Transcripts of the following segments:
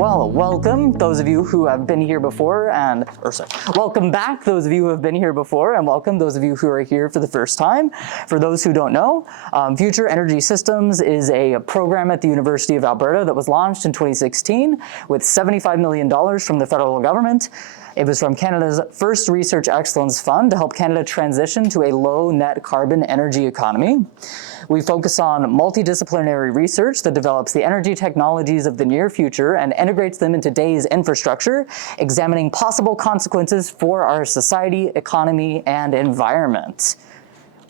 Well, welcome those of you who have been here before welcome back those of you who have been here before, and welcome those of you who are here for the first time. For those who don't know, Future Energy Systems is a program at the University of Alberta that was launched in 2016 with $75 million from the federal government. It was from Canada's first Research Excellence Fund to help Canada transition to a low net carbon energy economy. We focus on multidisciplinary research that develops the energy technologies of the near future and integrates them into today's infrastructure, examining possible consequences for our society, economy, and environment.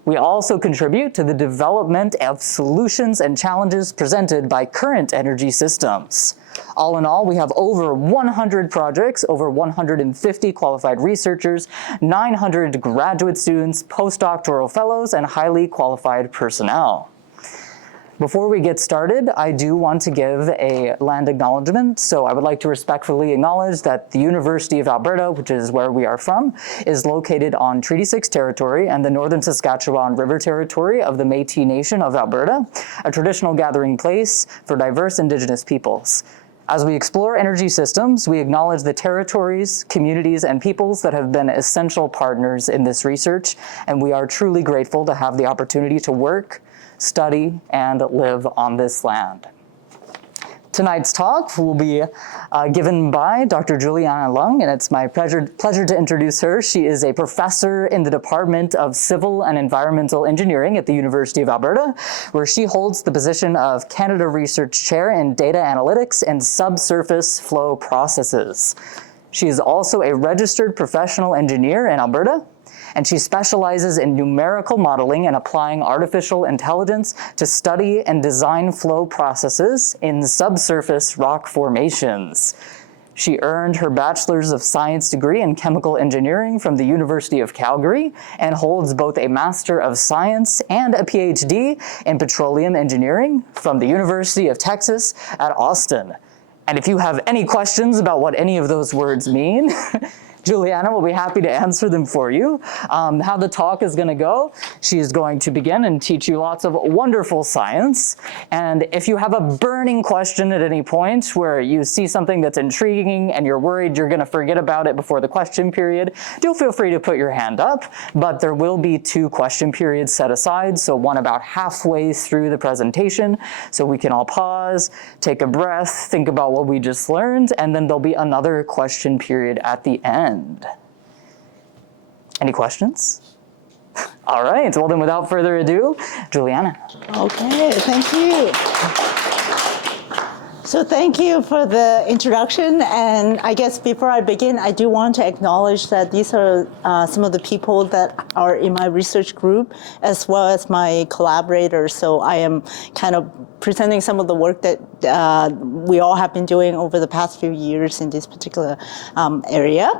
We also contribute to the development of solutions and challenges presented by current energy systems. All in all, we have over 100 projects, over 150 qualified researchers, 900 graduate students, postdoctoral fellows, and highly qualified personnel. Before we get started, I do want to give a land acknowledgement. So I would like to respectfully acknowledge that the University of Alberta, which is where we are from, is located on Treaty 6 territory and the Northern Saskatchewan River territory of the Métis Nation of Alberta, a traditional gathering place for diverse Indigenous peoples. As we explore energy systems, we acknowledge the territories, communities, and peoples that have been essential partners in this research, and we are truly grateful to have the opportunity to work, study, and live on this land. Tonight's talk will be given by Dr. Juliana Leung, and it's my pleasure to introduce her. She is a professor in the Department of Civil and Environmental Engineering at the University of Alberta, where she holds the position of Canada Research Chair in Data Analytics and Subsurface Flow Processes. She is also a registered professional engineer in Alberta, and she specializes in numerical modeling and applying artificial intelligence to study and design flow processes in subsurface rock formations. She earned her Bachelor's of Science degree in Chemical Engineering from the University of Calgary and holds both a Master of Science and a PhD in Petroleum Engineering from the University of Texas at Austin. And if you have any questions about what any of those words mean, Juliana will be happy to answer them for you. How the talk is going to go, she is going to begin and teach you lots of wonderful science. And if you have a burning question at any point where you see something that's intriguing and you're worried you're going to forget about it before the question period, do feel free to put your hand up. But there will be 2 question periods set aside, so one about halfway through the presentation, so we can all pause, take a breath, think about what we just learned, and then there'll be another question period at the end. Any questions? All right, well then without further ado, Juliana. Okay, thank you. So thank you for the introduction, and I guess before I begin, I do want to acknowledge that these are some of the people that are in my research group, as well as my collaborators. So I am kind of presenting some of the work that we all have been doing over the past few years in this particular area.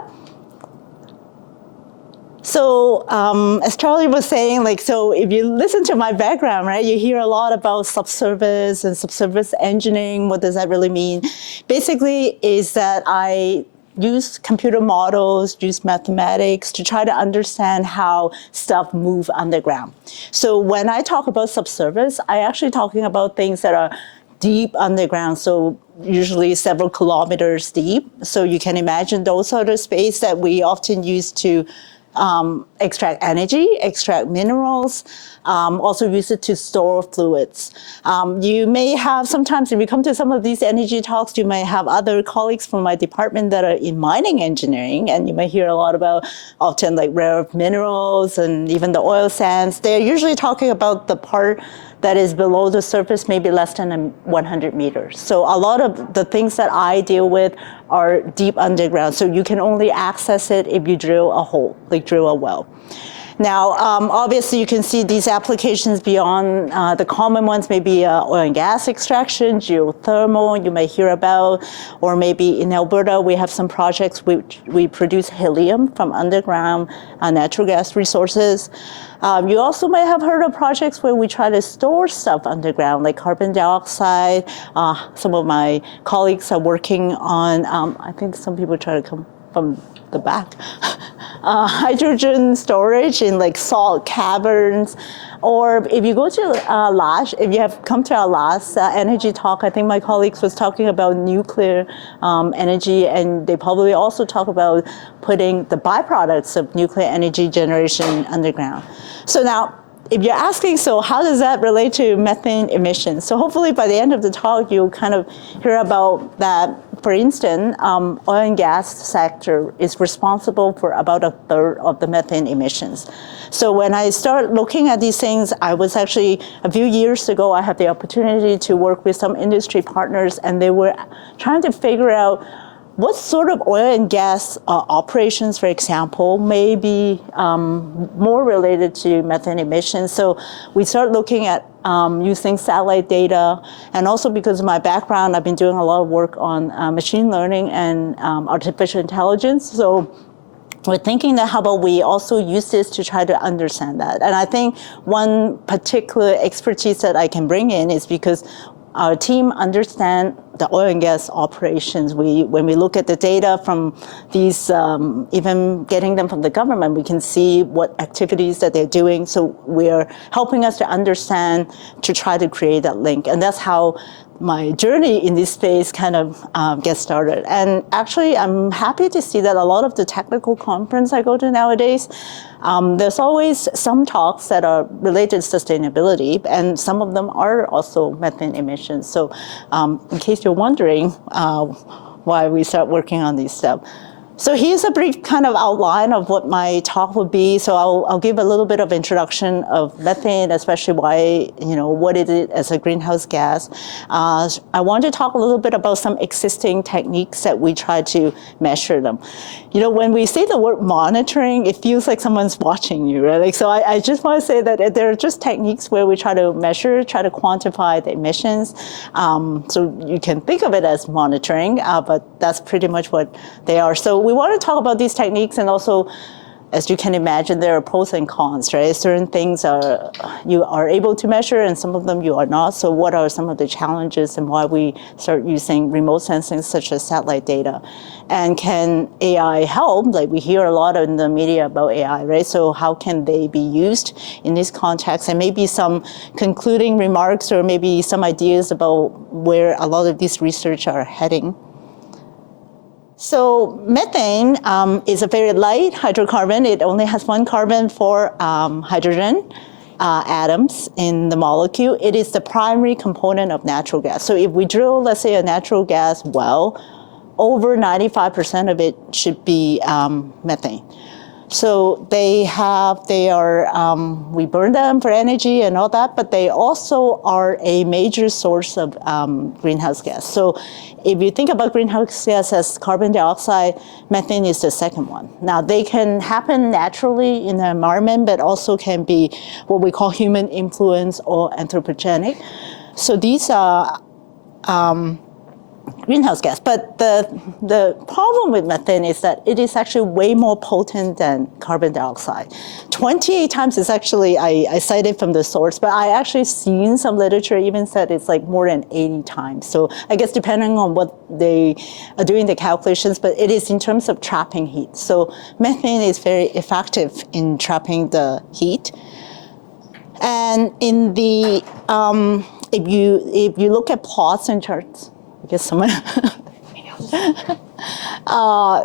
So as Charlie was saying, so if you listen to my background, right, you hear a lot about subsurface and subsurface engineering. What does that really mean? Basically is that I use computer models, use mathematics to try to understand how stuff move underground. So when I talk about subsurface, I actually talking about things that are deep underground, so usually several kilometers deep. So you can imagine those are the space that we often use to extract energy, extract minerals, also use it to store fluids. You may have, sometimes if you come to some of these energy talks, you may have other colleagues from my department that are in mining engineering, and you may hear a lot about often like rare earth minerals and even the oil sands. They're usually talking about the part that is below the surface, maybe less than 100 meters. So a lot of the things that I deal with are deep underground. So you can only access it if you drill a hole, like drill a well. Now, obviously you can see these applications beyond the common ones, maybe oil and gas extraction, geothermal, you may hear about, or maybe in Alberta, we have some projects which we produce helium from underground natural gas resources. You also may have heard of projects where we try to store stuff underground, like carbon dioxide. Some of my colleagues are working on, I think some people try to come from the back. Hydrogen storage in like salt caverns, or if you go to if you have come to our last energy talk, I think my colleagues was talking about nuclear energy, and they probably also talk about putting the byproducts of nuclear energy generation underground. So now, if you're asking, so how does that relate to methane emissions? So hopefully by the end of the talk, you'll kind of hear about that. For instance, oil and gas sector is responsible for about a third of the methane emissions. So when I start looking at these things, I was actually, a few years ago, I had the opportunity to work with some industry partners, and they were trying to figure out what sort of oil and gas operations, for example, may be more related to methane emissions. So we start looking at using satellite data, and also because of my background, I've been doing a lot of work on machine learning and artificial intelligence. So we're thinking that how about we also use this to try to understand that. And I think one particular expertise that I can bring in is because our team understand the oil and gas operations. When we look at the data from these, even getting them from the government, we can see what activities that they're doing. So we're helping us to understand, to try to create that link. And that's how my journey in this space kind of gets started. And actually, I'm happy to see that a lot of the technical conference I go to nowadays, there's always some talks that are related to sustainability, and some of them are also methane emissions. So in case you're wondering why we start working on these stuff. So here's a brief kind of outline of what my talk would be. So I'll give a little bit of introduction of methane, especially why, what is it as a greenhouse gas. I want to talk a little bit about some existing techniques that we try to measure them. When we say the word monitoring, it feels like someone's watching you, right? Like, so I just want to say that there are just techniques where we try to measure, try to quantify the emissions. So you can think of it as monitoring, but that's pretty much what they are. So we want to talk about these techniques, and also, as you can imagine, there are pros and cons, right? Certain things you are able to measure, and some of them you are not. So what are some of the challenges, and why we start using remote sensing such as satellite data? And can AI help? Like, we hear a lot in the media about AI, right? So how can they be used in this context? And maybe some concluding remarks, or maybe some ideas about where a lot of these research are heading. So methane is a very light hydrocarbon. It only has one carbon, 4 hydrogen atoms in the molecule. It is the primary component of natural gas. So if we drill, let's say, a natural gas well, over 95% of it should be methane. So we burn them for energy and all that, but they also are a major source of greenhouse gas. So if you think about greenhouse gas as carbon dioxide, methane is the second one. Now, they can happen naturally in the environment, but also can be what we call human influence or anthropogenic. So these are greenhouse gas. But the problem with methane is that it is actually way more potent than carbon dioxide. 28 times is actually, I cited from the source, but I actually seen some literature even said it's like more than 80 times. So I guess depending on what they are doing the calculations, but it is in terms of trapping heat. So methane is very effective in trapping the heat. And in the, if you look at plots and charts, I guess someone,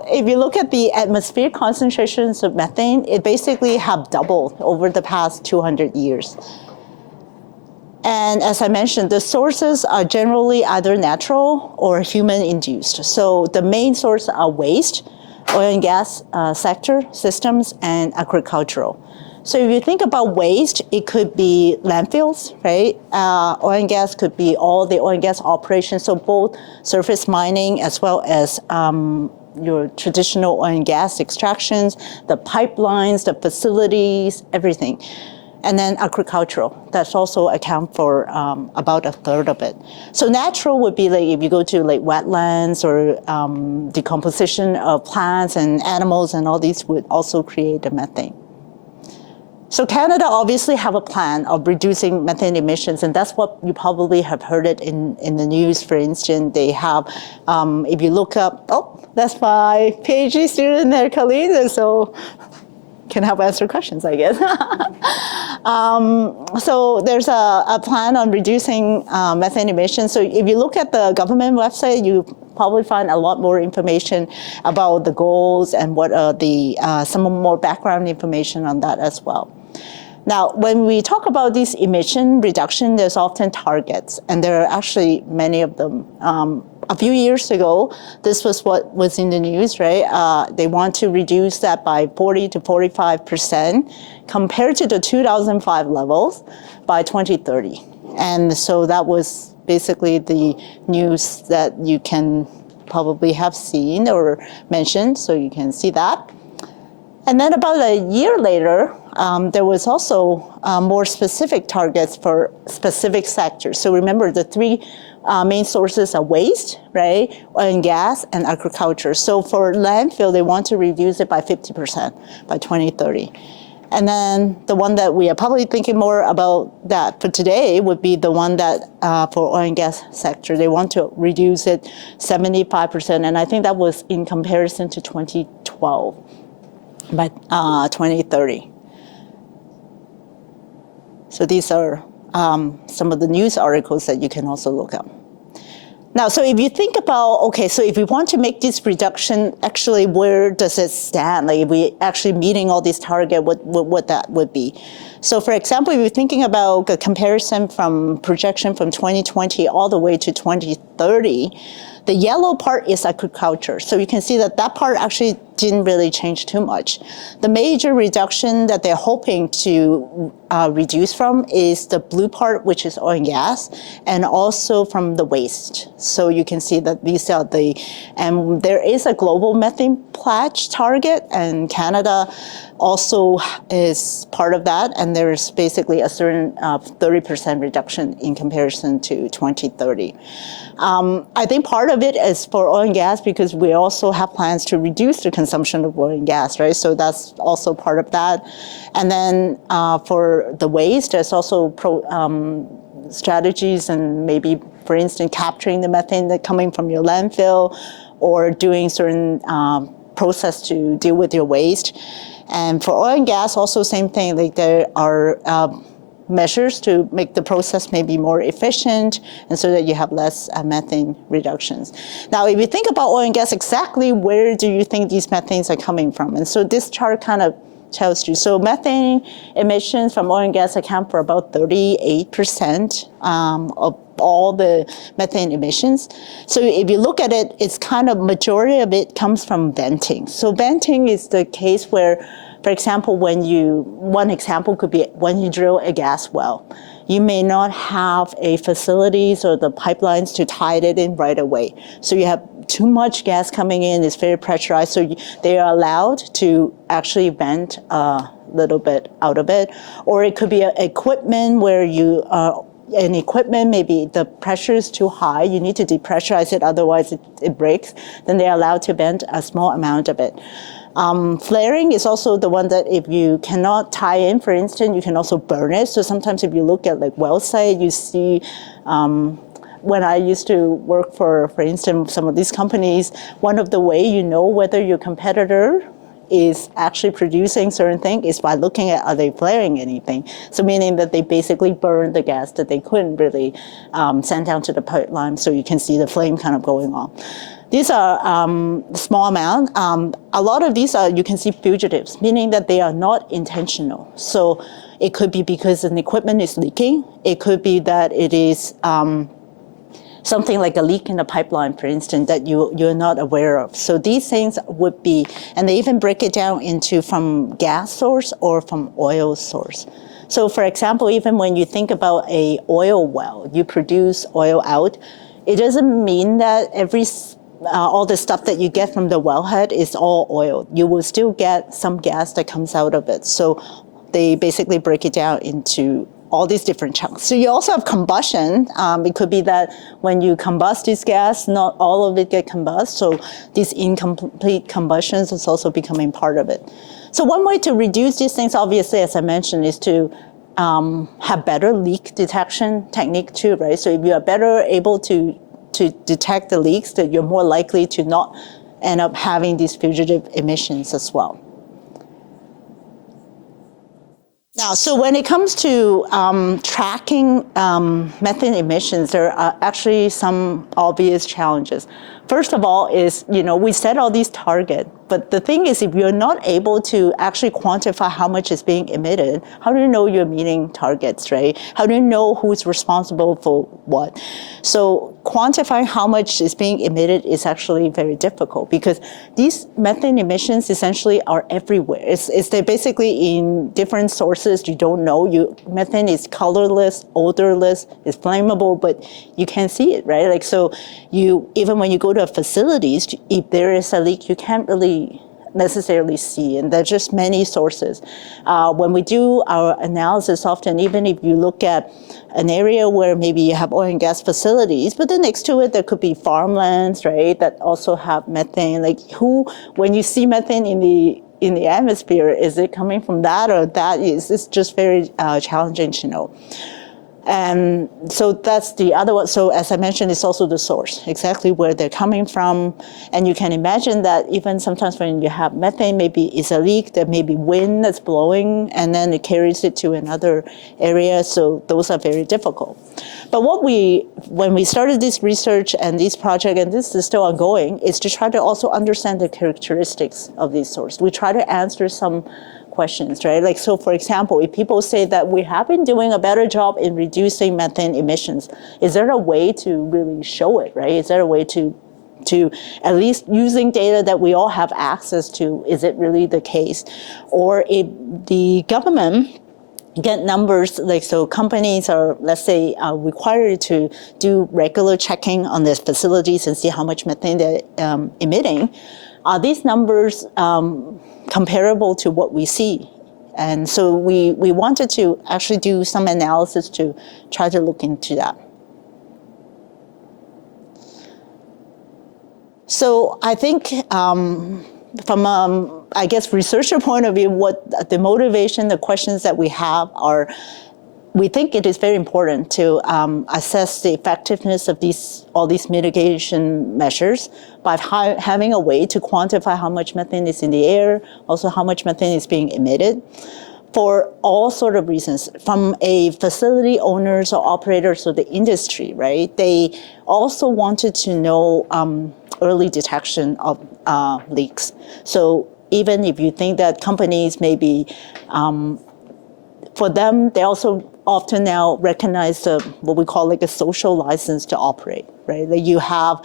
if you look at the atmospheric concentrations of methane, it basically have doubled over the past 200 years. And as I mentioned, the sources are generally either natural or human-induced. So the main sources are waste, oil and gas sector, systems, and agricultural. So if you think about waste, it could be landfills, right? Oil and gas could be all the oil and gas operations, so both surface mining as well as your traditional oil and gas extractions, the pipelines, the facilities, everything. And then agricultural, that's also account for about a third of it. So natural would be like if you go to like wetlands or decomposition of plants and animals, and all these would also create the methane. So Canada obviously have a plan of reducing methane emissions, and that's what you probably have heard it in the news. For instance, they have, if you look up, oh, that's my PhD student there, Colleen, so can help answer questions, I guess. So there's a plan on reducing methane emissions. So if you look at the government website, you probably find a lot more information about the goals and what are the some more background information on that as well. Now, when we talk about these emission reduction, there's often targets, and there are actually many of them. A few years ago, this was what was in the news, right? They want to reduce that by 40 to 45% compared to the 2005 levels by 2030. And so that was basically the news that you can probably have seen or mentioned, so you can see that. And then about a year later, there was also more specific targets for specific sectors. So remember, the three main sources are waste, right? Oil and gas and agriculture. So for landfill, they want to reduce it by 50% by 2030. And then the one that we are probably thinking more about that for today would be the one that for oil and gas sector, they want to reduce it 75%. And I think that was in comparison to 2012 by 2030. So these are some of the news articles that you can also look up. Now, so if you think about, okay, so if we want to make this reduction, actually, where does it stand? Like, if we actually meeting all these targets, what that would be. So for example, if you're thinking about a comparison from projection from 2020 all the way to 2030, the yellow part is agriculture. So you can see that that part actually didn't really change too much. The major reduction that they're hoping to reduce from is the blue part, which is oil and gas, and also from the waste. So you can see that these are and there is a global methane pledge target, and Canada also is part of that, and there's basically a certain 30% reduction in comparison to 2030. I think part of it is for oil and gas because we also have plans to reduce the consumption of oil and gas, right? So that's also part of that. And then for the waste, there's also strategies and maybe, for instance, capturing the methane that's coming from your landfill or doing certain process to deal with your waste. And for oil and gas, also same thing, like there are measures to make the process maybe more efficient and so that you have less methane reductions. Now, if you think about oil and gas, exactly where do you think these methanes are coming from? And so this chart kind of tells you. So methane emissions from oil and gas account for about 38% of all the methane emissions. So if you look at it, it's kind of majority of it comes from venting. So venting is the case where, for example, one example could be when you drill a gas well, you may not have a facilities or the pipelines to tie it in right away. So you have too much gas coming in, it's very pressurized, so they are allowed to actually vent a little bit out of it. Or it could be equipment where maybe the pressure is too high, you need to depressurize it, otherwise it breaks, then they're allowed to vent a small amount of it. Flaring is also the one that if you cannot tie in, for instance, you can also burn it. So sometimes if you look at like well site, you see, when I used to work for instance, some of these companies, one of the way you know whether your competitor is actually producing certain things is by looking at, are they flaring anything? So meaning that they basically burn the gas that they couldn't really send down to the pipeline, so you can see the flame kind of going on. These are small amount. A lot of these are, you can see fugitives, meaning that they are not intentional. So it could be because an equipment is leaking. It could be that it is something like a leak in the pipeline, for instance, that you're not aware of. So these things would be, and they even break it down into from gas source or from oil source. So for example, even when you think about a oil well, you produce oil out, it doesn't mean that all the stuff that you get from the wellhead is all oil. You will still get some gas that comes out of it. So they basically break it down into all these different chunks. So you also have combustion. It could be that when you combust this gas, not all of it get combust. So these incomplete combustions is also becoming part of it. So one way to reduce these things, obviously, as I mentioned, is to have better leak detection technique too, right? So if you are better able to detect the leaks, that you're more likely to not end up having these fugitive emissions as well. Now, so when it comes to tracking methane emissions, there are actually some obvious challenges. First of all is, we set all these targets, but the thing is, if you're not able to actually quantify how much is being emitted, how do you know you're meeting targets, right? How do you know who's responsible for what? So quantifying how much is being emitted is actually very difficult because these methane emissions essentially are everywhere. They're basically in different sources. You don't know. Methane is colorless, odorless, it's flammable, but you can't see it, right? Like, so even when you go to facilities, if there is a leak, you can't really necessarily see, and there's just many sources. When we do our analysis, often, even if you look at an area where maybe you have oil and gas facilities, but then next to it, there could be farmlands, right, that also have methane. Like when you see methane in the atmosphere, is it coming from that or that? It's just very challenging to know. And so that's the other one. So as I mentioned, it's also the source, exactly where they're coming from. And you can imagine that even sometimes when you have methane, maybe it's a leak, there may be wind that's blowing, and then it carries it to another area. So those are very difficult. But when we started this research and this project, and this is still ongoing, is to try to also understand the characteristics of these sources. We try to answer some questions, right? Like, so for example, if people say that we have been doing a better job in reducing methane emissions, is there a way to really show it, right? Is there a way to at least using data that we all have access to, is it really the case? Or if the government get numbers, like, so companies are, let's say, required to do regular checking on their facilities and see how much methane they're emitting, are these numbers comparable to what we see? And so we wanted to actually do some analysis to try to look into that. So I think from I guess researcher point of view, what the motivation, the questions that we have are, we think it is very important to assess the effectiveness of all these mitigation measures by having a way to quantify how much methane is in the air, also how much methane is being emitted, for all sort of reasons, from a facility owners or operators or the industry, right? They also wanted to know early detection of leaks. So even if you think that companies maybe, for them, they also often now recognize what we call like a social license to operate, right? Like if you have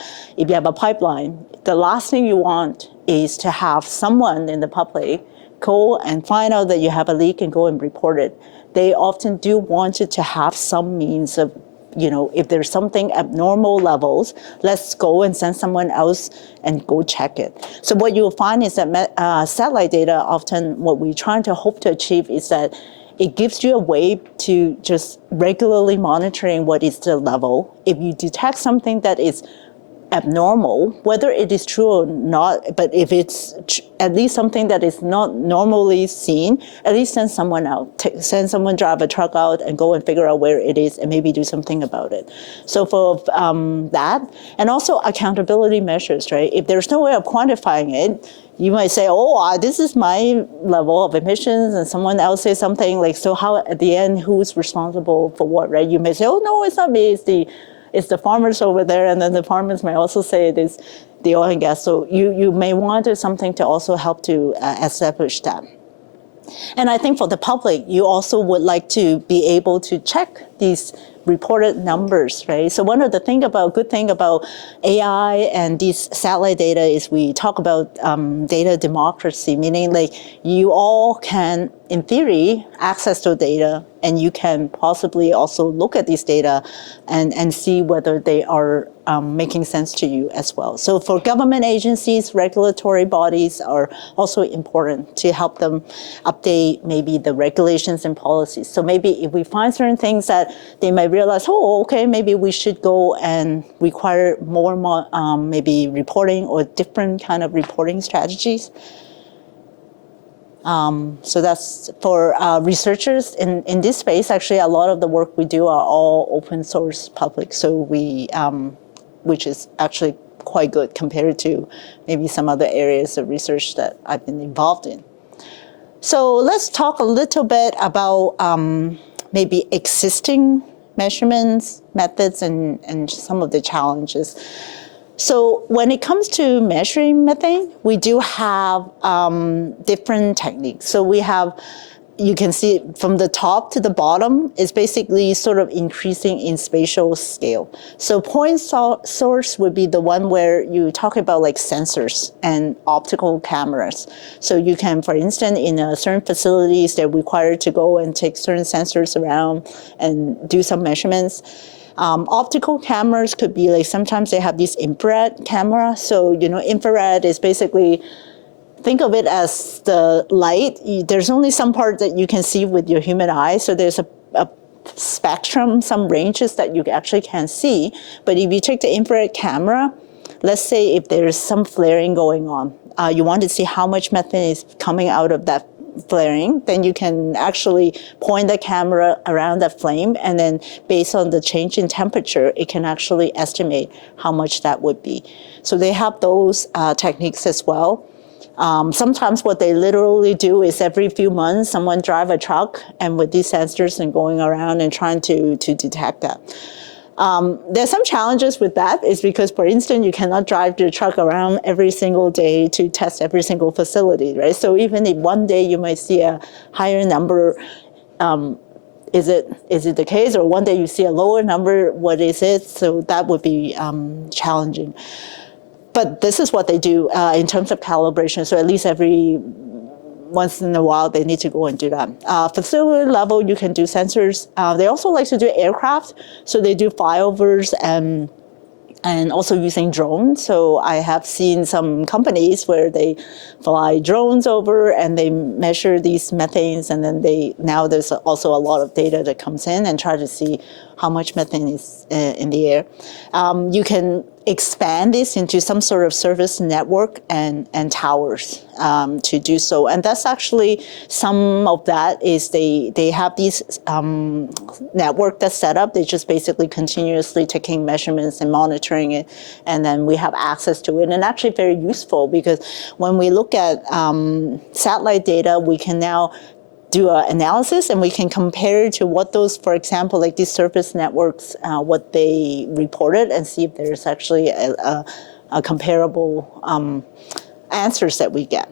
a pipeline, the last thing you want is to have someone in the public go and find out that you have a leak and go and report it. They often do want it to have some means of, if there's something abnormal levels, let's go and send someone else and go check it. So what you'll find is that satellite data, often what we're trying to hope to achieve is that it gives you a way to just regularly monitoring what is the level. If you detect something that is abnormal, whether it is true or not, but if it's at least something that is not normally seen, at least send someone out, send someone drive a truck out and go and figure out where it is and maybe do something about it. So for that, and also accountability measures, right? If there's no way of quantifying it, you might say, this is my level of emissions, and someone else says something like, so how, at the end, who's responsible for what, right? You may say, no, it's not me, it's the farmers over there, and then the farmers may also say it is the oil and gas. So you may want something to also help to establish that. And I think for the public, you also would like to be able to check these reported numbers, right? So one of the good thing about AI and these satellite data is we talk about data democracy, meaning like you all can, in theory, access to data, and you can possibly also look at these data and see whether they are making sense to you as well. So for government agencies, regulatory bodies are also important to help them update maybe the regulations and policies. So maybe if we find certain things that they might realize, okay, maybe we should go and require more maybe reporting or different kind of reporting strategies. So that's for researchers in this space. Actually, a lot of the work we do are all open source public. So which is actually quite good compared to maybe some other areas of research that I've been involved in. So let's talk a little bit about maybe existing measurements, methods, and some of the challenges. So when it comes to measuring methane, we do have different techniques. So we have, you can see from the top to the bottom, is basically sort of increasing in spatial scale. So point source would be the one where you talk about like sensors and optical cameras. So you can, for instance, in certain facilities, they're required to go and take certain sensors around and do some measurements. Optical cameras could be like, sometimes they have these infrared camera. So, infrared is basically, think of it as the light. There's only some part that you can see with your human eye. So there's a spectrum, some ranges that you actually can see. But if you take the infrared camera, let's say if there's some flaring going on, you want to see how much methane is coming out of that flaring, then you can actually point the camera around that flame, and then based on the change in temperature, it can actually estimate how much that would be. So they have those techniques as well. Sometimes what they literally do is every few months, someone drive a truck and with these sensors and going around and trying to detect that. There's some challenges with that, is because, for instance, you cannot drive your truck around every single day to test every single facility, right? So even if one day you might see a higher number, is it the case? Or one day you see a lower number, what is it? So that would be challenging. But this is what they do in terms of calibration. So at least every once in a while, they need to go and do that. Facility level, you can do sensors. They also like to do aircraft. So they do flyovers and also using drones. So I have seen some companies where they fly drones over and they measure these methanes, and then now there's also a lot of data that comes in and try to see how much methane is in the air. You can expand this into some sort of service network and towers to do so. And that's actually, some of that is they have these network that's set up. They're just basically continuously taking measurements and monitoring it. And then we have access to it. And actually very useful, because when we look at satellite data, we can now do an analysis and we can compare it to what those, for example, like these surface networks, what they reported, and see if there's actually a comparable answers that we get.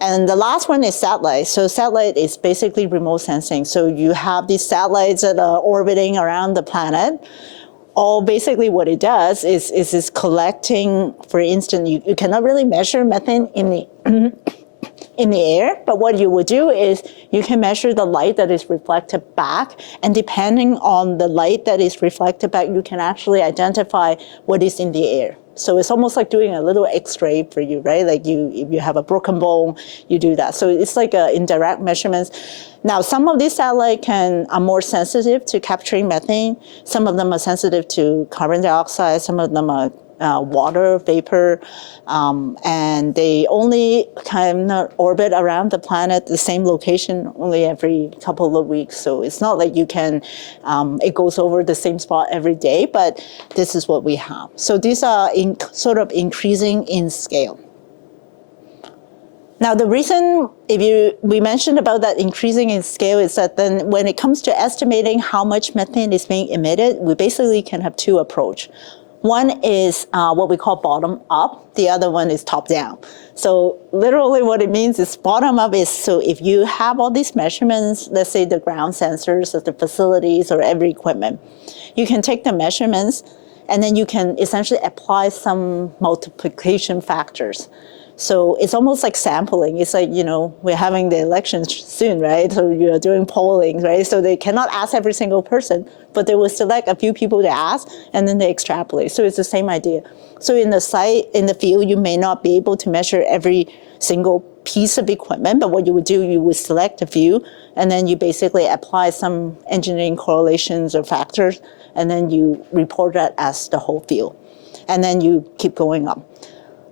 And the last one is satellite. So satellite is basically remote sensing. So you have these satellites that are orbiting around the planet. All basically what it does is it's collecting, for instance, you cannot really measure methane in the air, but what you would do is you can measure the light that is reflected back, and depending on the light that is reflected back, you can actually identify what is in the air. So it's almost like doing a little X-ray for you, right? Like if you have a broken bone, you do that. So it's like indirect measurements. Now, some of these satellites are more sensitive to capturing methane. Some of them are sensitive to carbon dioxide. Some of them are water vapor, and they only kind of orbit around the planet, the same location, only every couple of weeks. So it's not like you can, it goes over the same spot every day, but this is what we have. So these are sort of increasing in scale. Now, the reason we mentioned about that increasing in scale is that then when it comes to estimating how much methane is being emitted, we basically can have two approaches. One is what we call bottom up. The other one is top down. So literally what it means is bottom up is, so if you have all these measurements, let's say the ground sensors of the facilities or every equipment, you can take the measurements and then you can essentially apply some multiplication factors. So it's almost like sampling. It's like, we're having the elections soon, right? So you're doing polling, right? So they cannot ask every single person, but they will select a few people to ask, and then they extrapolate. So it's the same idea. So in the site, in the field, you may not be able to measure every single piece of equipment, but what you would do, you would select a few, and then you basically apply some engineering correlations or factors, and then you report that as the whole field. And then you keep going up.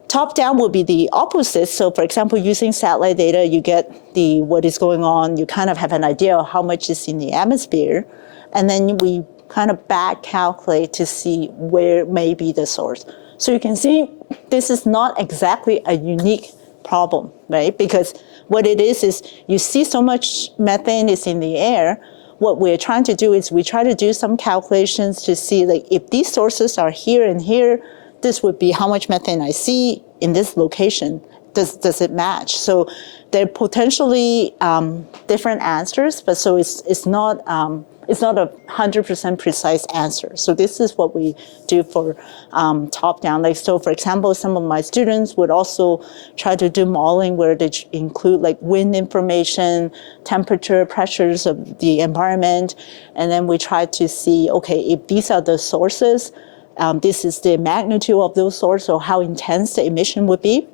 Top-down would be the opposite. So for example, using satellite data, you get what is going on. You kind of have an idea of how much is in the atmosphere. And then we kind of back calculate to see where may be the source. So you can see this is not exactly a unique problem, right? Because what it is you see so much methane is in the air. What we're trying to do is we try to do some calculations to see like if these sources are here and here, this would be how much methane I see in this location. Does it match? So they're potentially different answers, but so it's not a 100% precise answer. So this is what we do for top-down. Like so, for example, some of my students would also try to do modeling where they include like wind information, temperature, pressures of the environment, and then we try to see, okay, if these are the sources, this is the magnitude of those sources or how intense the emission would be.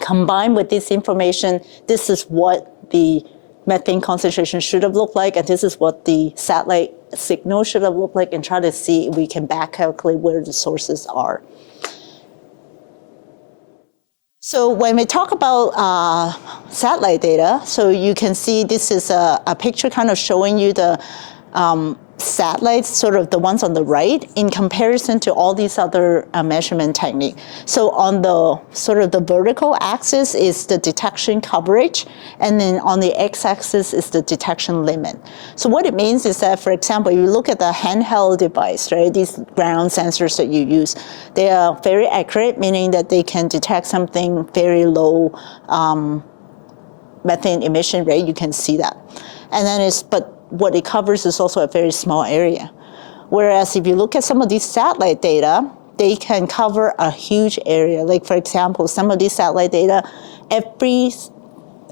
Combined with this information, this is what the methane concentration should have looked like, and this is what the satellite signal should have looked like, and try to see if we can back calculate where the sources are. So when we talk about satellite data, so you can see this is a picture kind of showing you the satellites, sort of the ones on the right, in comparison to all these other measurement techniques. So on the sort of the vertical axis is the detection coverage, and then on the x-axis is the detection limit. So what it means is that, for example, you look at the handheld device, right? These ground sensors that you use, they are very accurate, meaning that they can detect something very low methane emission rate. You can see that, and then but what it covers is also a very small area. Whereas if you look at some of these satellite data, they can cover a huge area. Like for example, some of these satellite data, every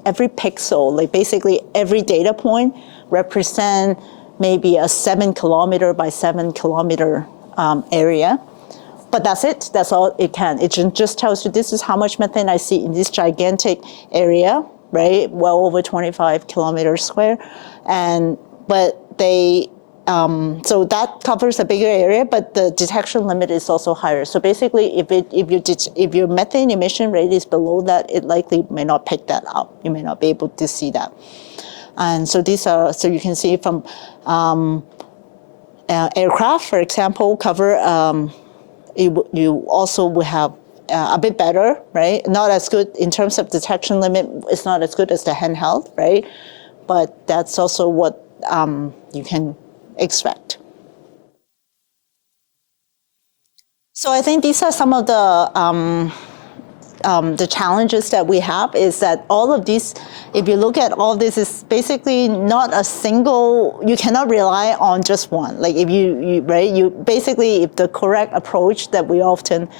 pixel, like basically every data point represent maybe a 7 kilometer by 7 kilometer area. But that's it, that's all it can. It just tells you this is how much methane I see in this gigantic area, right? Well over 25 kilometers square. But they, so that covers a bigger area, but the detection limit is also higher. So basically, if your methane emission rate is below that, it likely may not pick that up. You may not be able to see that. And so so you can see from aircraft, for example, cover, you also will have a bit better, right? Not as good in terms of detection limit. It's not as good as the handheld, right? But that's also what you can expect. So I think these are some of the challenges that we have, is that all of these, if you look at all this, is basically not a single, you cannot rely on just one. Like if you basically, if the correct approach that we often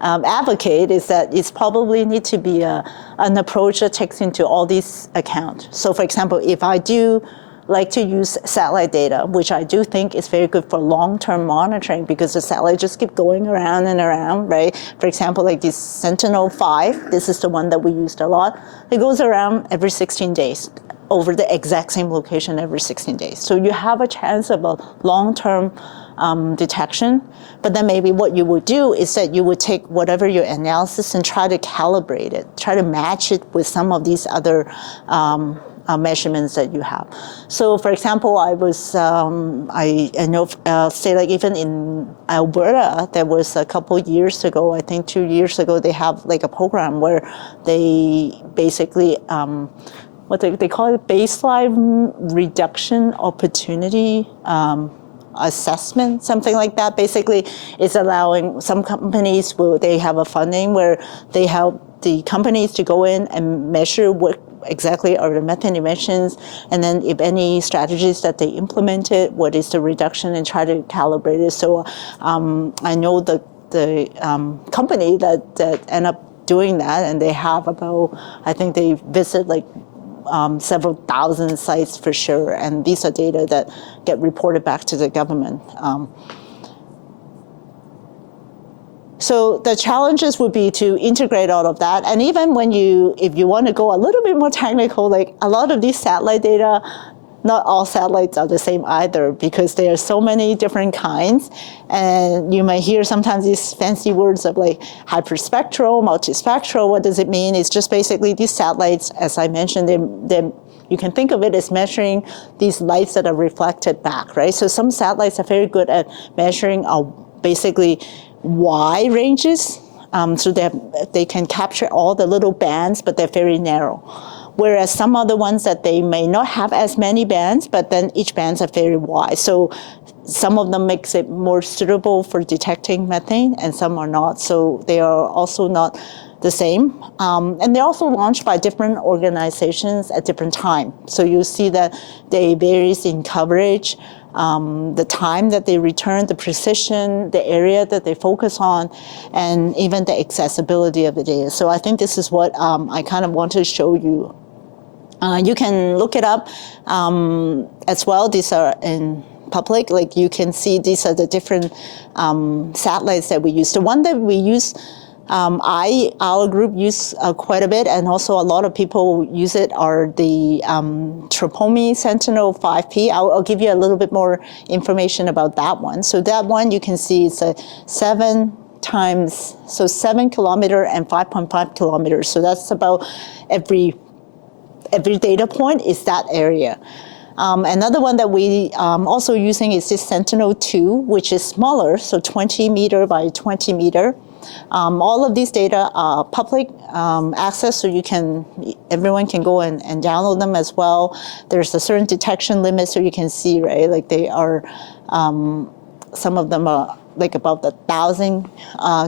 advocate is that it's probably need to be an approach that takes into all these account. So for example, if I do like to use satellite data, which I do think is very good for long-term monitoring, because the satellite just keep going around and around, right? For example, like this Sentinel-5, this is the one that we used a lot. It goes around every 16 days, over the exact same location every 16 days. So you have a chance of a long-term detection, but then maybe what you would do is that you would take whatever your analysis and try to calibrate it, try to match it with some of these other measurements that you have. So for example, I know, say like even in Alberta, there was a couple years ago, I think 2 years ago, they have like a program where they basically, what they call it, baseline reduction opportunity assessment, something like that. Basically, it's allowing some companies, they have a funding where they help the companies to go in and measure what exactly are the methane emissions, and then if any strategies that they implemented, what is the reduction, and try to calibrate it. So I know the company that end up doing that, and they have about, I think they visit like several thousand sites for sure, and these are data that get reported back to the government. So the challenges would be to integrate all of that. And even when if you want to go a little bit more technical, like a lot of these satellite data, not all satellites are the same either, because there are so many different kinds. And you might hear sometimes these fancy words of like hyperspectral, multispectral. What does it mean? It's just basically these satellites, as I mentioned, you can think of it as measuring these lights that are reflected back, right? So some satellites are very good at measuring basically wide ranges, so they can capture all the little bands, but they're very narrow. Whereas some other ones that they may not have as many bands, but then each bands are very wide. So some of them makes it more suitable for detecting methane, and some are not. So they are also not the same. And they're also launched by different organizations at different times. So you see that they varies in coverage, the time that they return, the precision, the area that they focus on, and even the accessibility of the data. So I think this is what I kind of want to show you. You can look it up as well. These are in public. Like you can see these are the different satellites that we use. The one that we use, our group use quite a bit, and also a lot of people use it, are the Tropomi Sentinel 5P. I'll give you a little bit more information about that one. So that one you can see it's a 7 kilometer and 5.5 kilometers. So that's about every data point is that area. Another one that we also using is this Sentinel-2, which is smaller, so 20 meter by 20 meter. All of these data are public access, so everyone can go and download them as well. There's a certain detection limit, so you can see, right, like they are, some of them are like about 1,000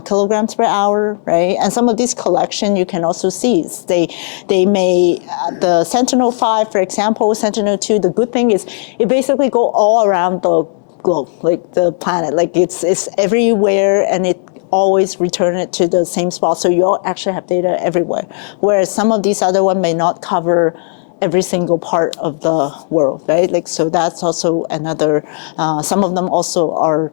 kilograms per hour, right? And some of these collection you can also see. They may, the Sentinel-5, for example, Sentinel-2, the good thing is it basically go all around the globe, like the planet. Like it's everywhere, and it always return it to the same spot. So you actually have data everywhere. Whereas some of these other ones may not cover every single part of the world, right? Like, so that's also another, some of them also are,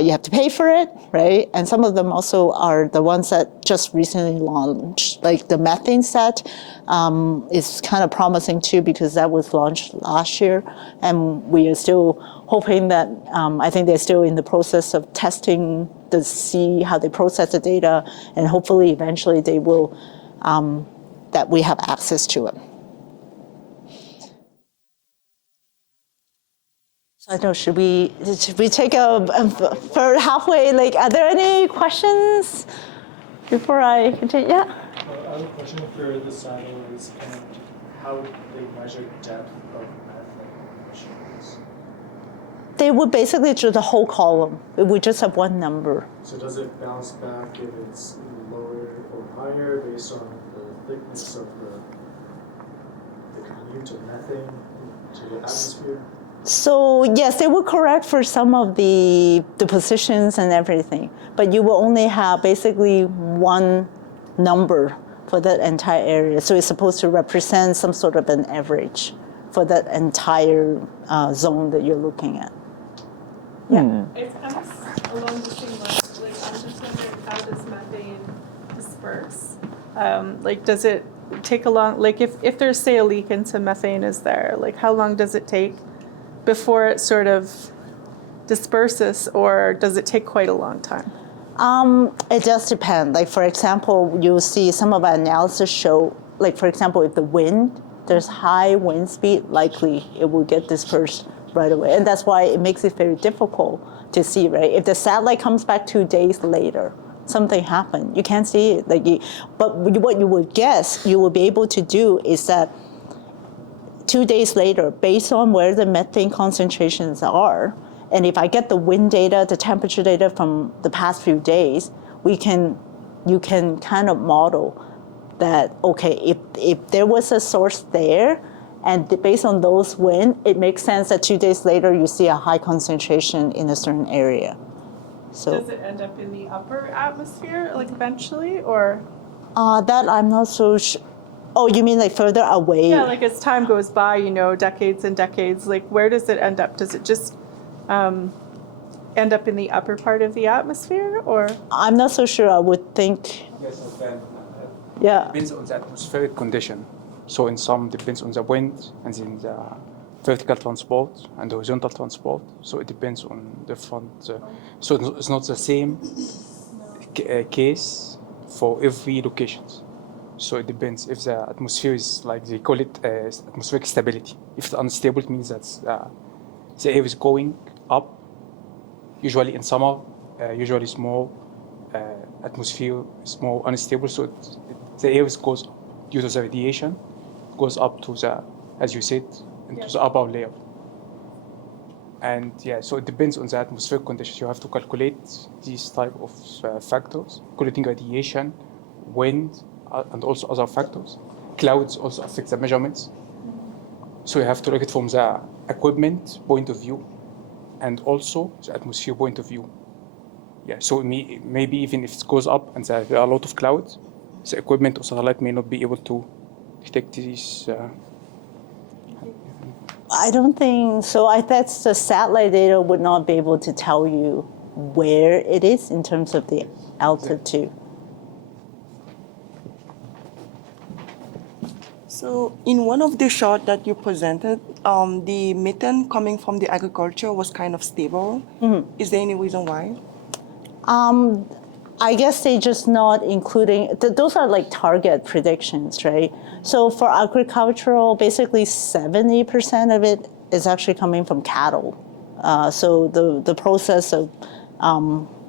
you have to pay for it, right? And some of them also are the ones that just recently launched, like the Methane set is kind of promising too, because that was launched last year, and we are still hoping that, I think they're still in the process of testing to see how they process the data, and hopefully eventually they will, that we have access to it. I don't know, should we take for halfway, like, are there any questions before I continue? Yeah? I have a question for the satellites and how they measure depth of methane emissions. They would basically do the whole column. It would just have one number. So does it bounce back if it's lower or higher based on the thickness of the commute of methane to the atmosphere? So yes, they will correct for some of the positions and everything, but you will only have basically one number for that entire area. So it's supposed to represent some sort of an average for that entire zone that you're looking at. Yeah. It's kind of along the same lines. Like, I'm just wondering, how does methane disperse? Like, does it take a long, like if there's, say, a leak into methane is there, like how long does it take before it sort of disperses, or does it take quite a long time? It does depend. Like, for example, you'll see some of our analysis show, like, for example, if the wind, there's high wind speed, likely it will get dispersed right away. And that's why it makes it very difficult to see, right? If the satellite comes back 2 days later, something happened, you can't see it. But what you would guess you will be able to do is that 2 days later, based on where the methane concentrations are, and if I get the wind data, the temperature data from the past few days, you can kind of model that, okay, if there was a source there, and based on those wind, it makes sense that 2 days later you see a high concentration in a certain area. So does it end up in the upper atmosphere, like eventually, or? That I'm not so sure. Oh, you mean like further away? Yeah, like as time goes by, you know, decades and decades, like where does it end up? Does it just end up in the upper part of the atmosphere, or? I'm not so sure. I would think. Yes, Yeah. Depends on the atmospheric condition. So in some depends on the wind and then the vertical transport and the horizontal transport. So it depends on different. So it's not the same case for every location. So it depends if the atmosphere is like they call it atmospheric stability. If it's unstable, it means that the air is going up. Usually in summer, usually it's more atmosphere is more unstable. So the air goes due to the radiation, goes up to the, as you said, into the upper layer. And yeah, so it depends on the atmospheric conditions. You have to calculate these type of factors, calculating radiation, wind, and also other factors. Clouds also affect the measurements. So you have to look at it from the equipment point of view and also the atmosphere point of view. Yeah, so maybe even if it goes up and there are a lot of clouds, the equipment or satellite may not be able to detect these. I don't think so. That's the satellite data would not be able to tell you where it is in terms of the altitude. So in one of the shots that you presented, the methane coming from the agriculture was kind of stable. Mm-hmm. Is there any reason why? I guess they just not including, those are like target predictions, right? So for agricultural, basically 70% of it is actually coming from cattle. So the process of,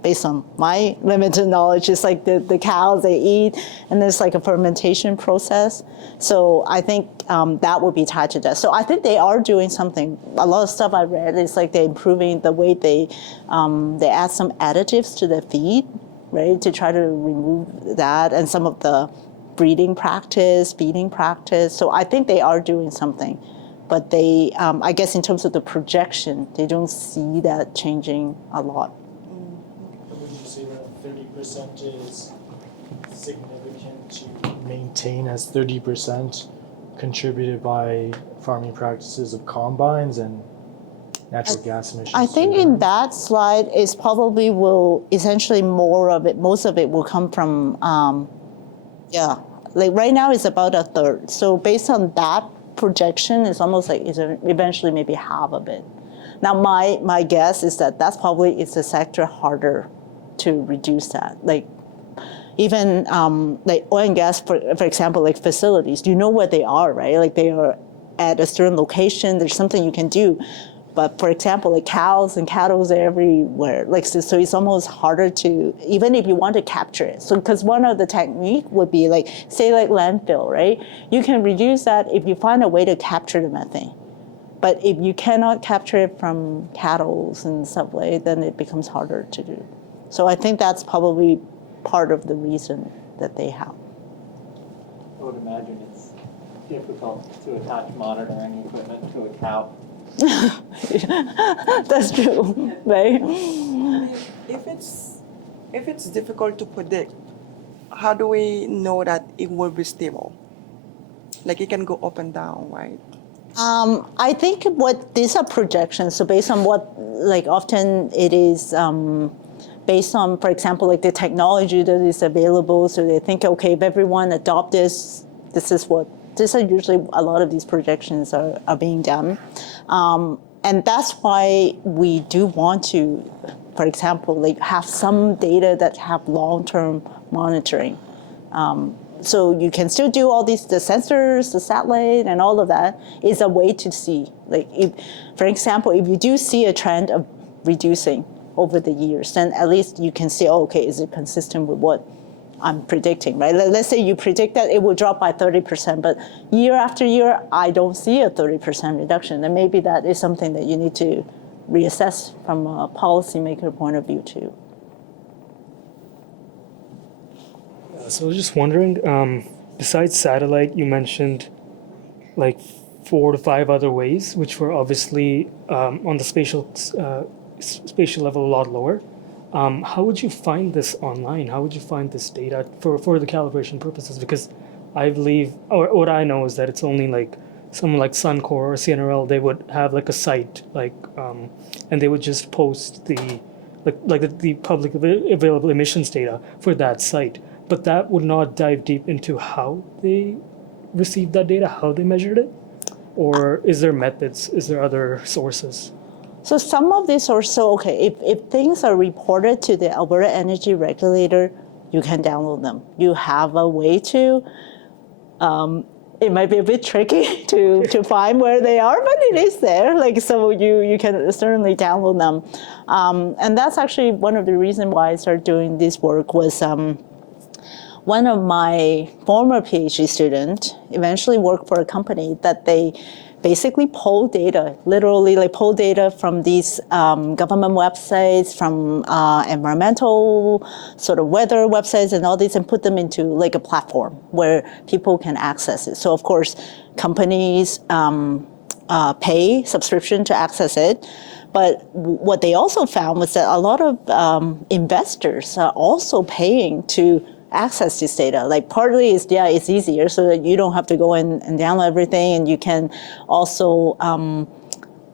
based on my limited knowledge, is like the cows, they eat, and there's like a fermentation process. So I think that would be tied to that. So I think they are doing something. A lot of stuff I read is like they're improving the way they add some additives to the feed, right, to try to remove that and some of the breeding practice, feeding practice. So I think they are doing something. But they, I guess in terms of the projection, they don't see that changing a lot. Would you say that 30% is significant to maintain as 30% contributed by farming practices of combines and natural gas emissions? I think in that slide is probably will essentially most of it will come from, like right now it's about a third. So based on that projection, it's almost like it's eventually maybe half of it. Now my guess is that that's probably it's a sector harder to reduce that. Like even like oil and gas, for example, like facilities, you know where they are, right? Like they are at a certain location, there's something you can do. But for example, like cows and cattle are everywhere. Like so it's almost harder to, even if you want to capture it. So because one of the technique would be like, say like landfill, right? You can reduce that if you find a way to capture the methane. But if you cannot capture it from cattle and stuff like, then it becomes harder to do. So I think that's probably part of the reason that they have. I would imagine it's difficult to attach monitoring equipment to a cow. That's true, right? If it's difficult to predict, how do we know that it will be stable? Like it can go up and down, right? I think these are projections. So based on what, like often it is based on, for example, like the technology that is available. So they think, okay, if everyone adopt this are usually a lot of these projections are being done. And that's why we do want to, for example, like have some data that have long-term monitoring. So you can still do all these, the sensors, the satellite, and all of that is a way to see. Like, for example, if you do see a trend of reducing over the years, then at least you can see, oh, okay, is it consistent with what I'm predicting, right? Let's say you predict that it will drop by 30%, but year after year, I don't see a 30% reduction. And maybe that is something that you need to reassess from a policymaker point of view too. So I was just wondering, besides satellite, you mentioned like 4 to 5 other ways, which were obviously on the spatial level a lot lower. How would you find this online? How would you find this data for the calibration purposes? Because I believe, or what I know is that it's only like someone like Suncor or CNRL, they would have like a site, like, and they would just post the public available emissions data for that site. But that would not dive deep into how they received that data, how they measured it? Or is there methods? Is there other sources? So some of these are if things are reported to the Alberta Energy Regulator, you can download them. You have a way to. It might be a bit tricky to find where they are, but it is there. Like so, you can certainly download them, and that's actually one of the reasons why I started doing this work was. One of my former PhD students eventually worked for a company that they basically pull data, literally like pull data from these government websites, from environmental sort of weather websites and all these, and put them into like a platform where people can access it. So of course, companies pay subscription to access it. But what they also found was that a lot of investors are also paying to access this data. Like partly is, it's easier so that you don't have to go in and download everything, and you can also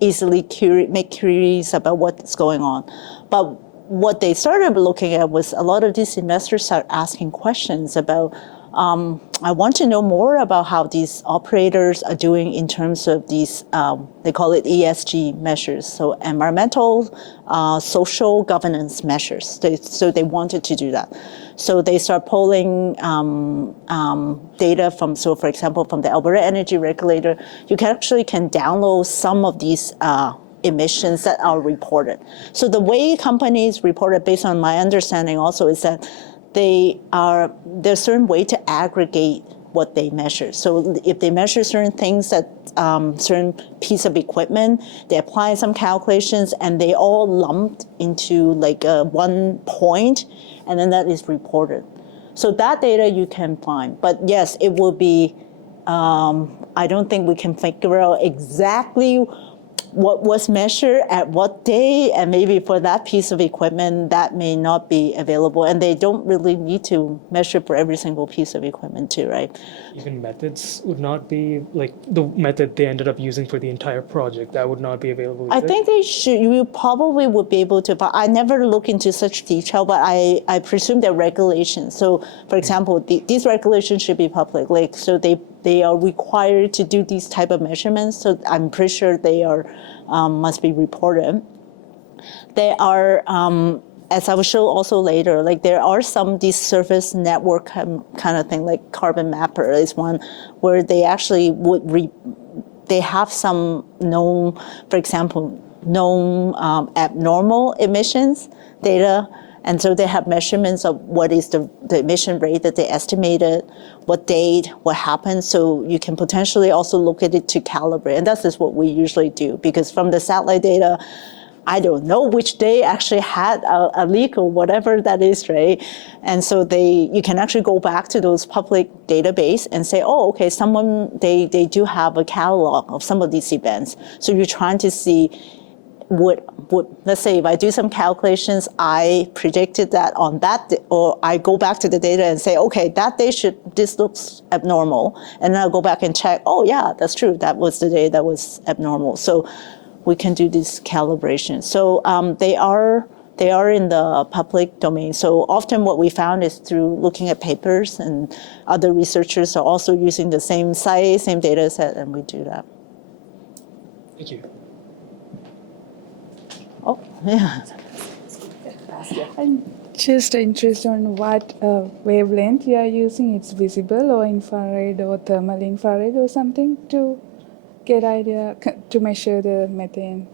easily make queries about what's going on. But what they started looking at was a lot of these investors start asking questions about, I want to know more about how these operators are doing in terms of these, they call it ESG measures, so environmental, social governance measures. So they wanted to do that. So they start pulling data from, so for example, from the Alberta Energy Regulator, you can download some of these emissions that are reported. So the way companies report it, based on my understanding also, is that there's a certain way to aggregate what they measure. So if they measure certain things, that certain piece of equipment, they apply some calculations and they all lumped into like one point, and then that is reported. So that data you can find. But yes, it will be, I don't think we can figure out exactly what was measured at what day, and maybe for that piece of equipment that may not be available, and they don't really need to measure for every single piece of equipment too, right? Even methods would not be, like the method they ended up using for the entire project, that would not be available I either? think they should, you probably would be able to, but I never look into such detail, but I presume they're regulations. So for example, these regulations should be public, like, so they are required to do these type of measurements, so I'm pretty sure they are, must be reported. They are, as I will show also later, like there are some these surface network kind of thing, like Carbon Mapper is one where they actually they have some known, for example, known abnormal emissions data. And so they have measurements of what is the emission rate that they estimated, what date, what happened. So you can potentially also look at it to calibrate. And that's just what we usually do, because from the satellite data, I don't know which day actually had a leak or whatever that is, right? And so you can actually go back to those public database and say, oh, okay, they do have a catalog of some of these events. So you're trying to see, let's say if I do some calculations, I predicted that on that, or I go back to the data and say, okay, that day this looks abnormal. And then I'll go back and check, oh yeah, that's true. That was the day that was abnormal. So we can do this calibration. So they are in the public domain. So often what we found is through looking at papers, and other researchers are also using the same site, same data set, and we do that. Thank you. Oh, yeah. I'm just interested on what wavelength you are using. It's visible or infrared or thermal infrared or something to get idea to measure the methane.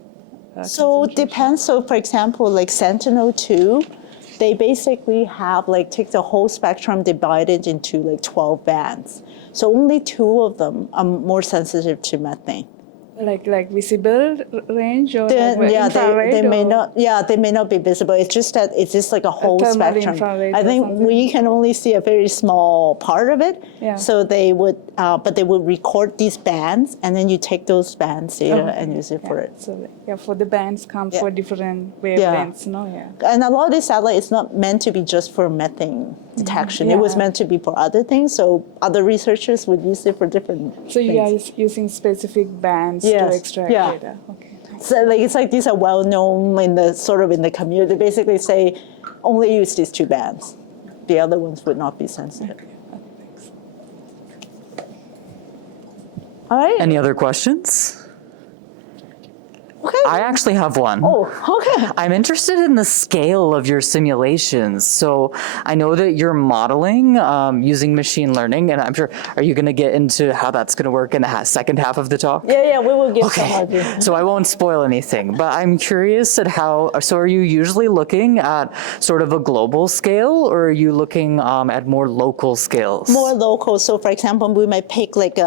So it depends. So for example, like Sentinel-2, they basically have take the whole spectrum divided into 12 bands. So only 2 of them are more sensitive to methane. Like visible range or infrared? They may or not. Yeah, they may not be visible. It's just that it's just like a whole thermal spectrum. infrared I or think something. we can only see a very small part of it. Yeah. So they would, but they would record these bands, and then you take those bands data Okay. and use it for it. So for the bands come Yeah. for different wavelengths, no? Yeah. And a lot of this satellite is not meant to be just for methane detection. It was Yeah. meant to be for other things. So other researchers would use it for different So you are things. using specific bands Yes. to extract Yeah. data. Okay. So it's like these are well known in the community. They basically say only use these 2 bands. The other ones would not be sensitive. All right. Any other questions? Okay. I actually have one. Oh, okay. I'm interested in the scale of your simulations. So I know that you're modeling using machine learning, and I'm sure, are you going to get into how that's going to work in the second half of the talk? Yeah, we will give some Okay, idea. so I won't spoil anything, but I'm curious at so are you usually looking at sort of a global scale, or are you looking at more local scales? More local. So for example, we might pick like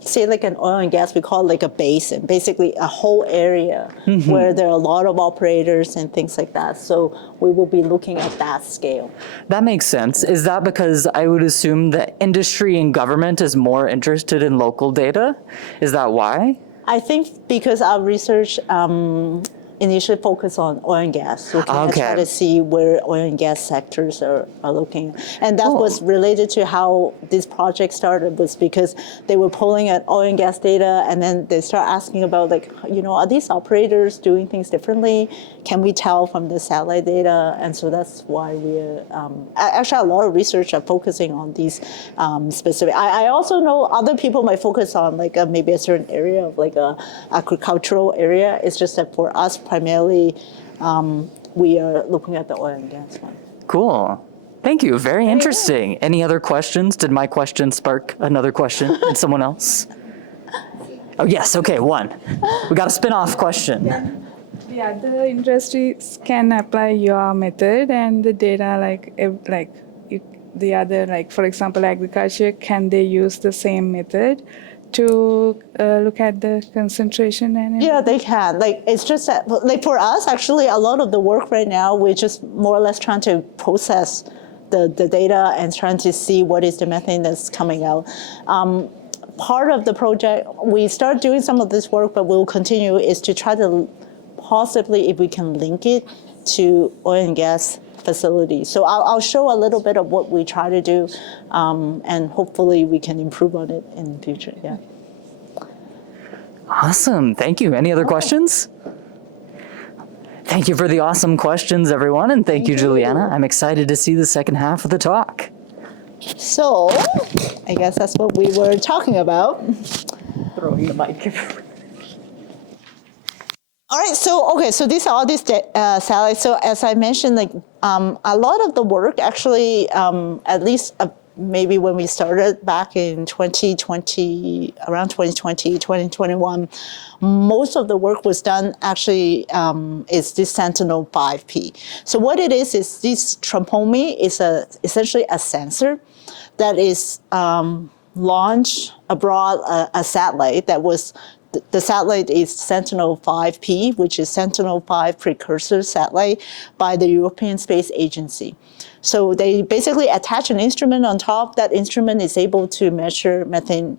say like an oil and gas, we call it like a basin, basically a whole area where there are a lot of operators and things like that. So we will be looking at that scale. That makes sense. Is that because I would assume that industry and government is more interested in local data? Is that why? I think because our research initially focused on oil and gas. So kind of try to see where oil and gas sectors are looking. And that was related to how this project started, was because they were pulling at oil and gas data, and then they start asking about like, are these operators doing things differently? Can we tell from the satellite data? And so that's why we're, actually a lot of research are focusing on these specific. I also know other people might focus on like maybe a certain area of like a agricultural area. It's just that for us, primarily, we are looking at the oil and gas one. Cool. Thank you. Very interesting. Any other questions? Did my question spark another question in someone else? Oh, yes. Okay, one. We got a spin-off question. The other industries can apply your method and the data, the other, like for example, agriculture, can they use the same method to look at the concentration and everything? Yeah, they can. Like, it's just that, like for us, actually, a lot of the work right now, we're just more or less trying to process the data and trying to see what is the methane that's coming out. Part of the project, we start doing some of this work, but we'll continue, is to try to possibly, if we can link it to oil and gas facilities. So I'll show a little bit of what we try to do, and hopefully we can improve on it in the future. Yeah. Awesome. Thank you. Any other questions? Thank you for the awesome questions, everyone, and thank you, Juliana. I'm excited to see the second half of the talk. So I guess that's what we were talking about. Throwing the mic. All right, so these are all these satellites. So as I mentioned, like a lot of the work actually, at least maybe when we started back in 2020, around 2020, 2021, most of the work was done actually is this Sentinel 5P. So what it is this Trampomi is essentially a sensor that is launched abroad a satellite that was. The satellite is Sentinel 5P, which is Sentinel 5 precursor satellite by the European Space Agency. So they basically attach an instrument on top. That instrument is able to measure methane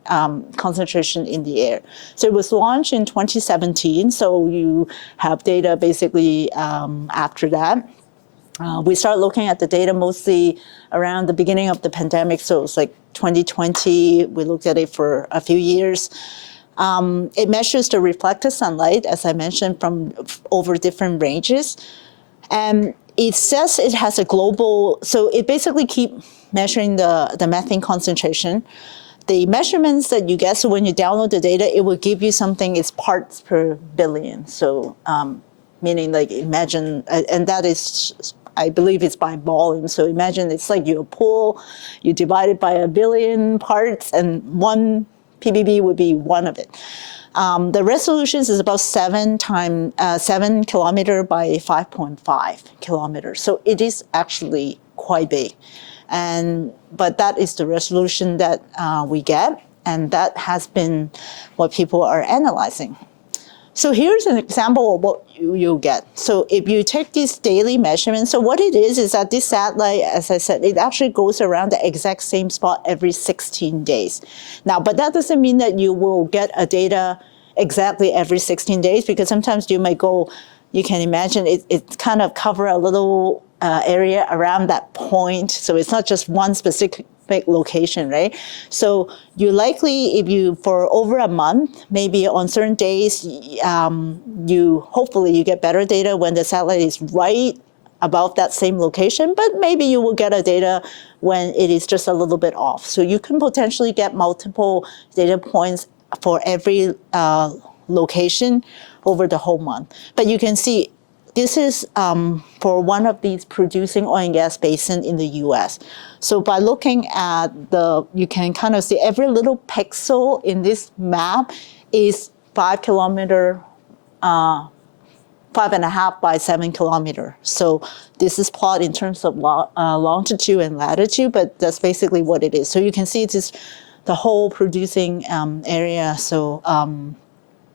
concentration in the air. So it was launched in 2017. So you have data basically after that. We start looking at the data mostly around the beginning of the pandemic. So it's like 2020. We looked at it for a few years. It measures the reflected sunlight, as I mentioned, from over different ranges. And it says it has a global, so it basically keeps measuring the methane concentration. The measurements that you get, so when you download the data, it will give you something, it's parts per billion. So meaning like imagine, and that is, I believe it's by volume. So imagine it's like your pool, you divide it by 1 billion parts, and one ppb would be one of it. The resolutions is about 7 kilometer by 5.5 kilometers. So it is actually quite big. But that is the resolution that we get, and that has been what people are analyzing. So here's an example of what you'll get. So if you take these daily measurements, so what it is that this satellite, as I said, it actually goes around the exact same spot every 16 days. Now, but that doesn't mean that you will get a data exactly every 16 days, because sometimes you might go, you can imagine it kind of cover a little area around that point. So it's not just one specific location, right? So you likely, if you, for over a month, maybe on certain days, hopefully you get better data when the satellite is right about that same location, but maybe you will get a data when it is just a little bit off. So you can potentially get multiple data points for every location over the whole month. But you can see this is for one of these producing oil and gas basin in the US. So by looking at you can kind of see every little pixel in this map is 5 kilometer, 5.5 by 7 kilometer. So this is plot in terms of longitude and latitude, but that's basically what it is. So you can see it is the whole producing area. So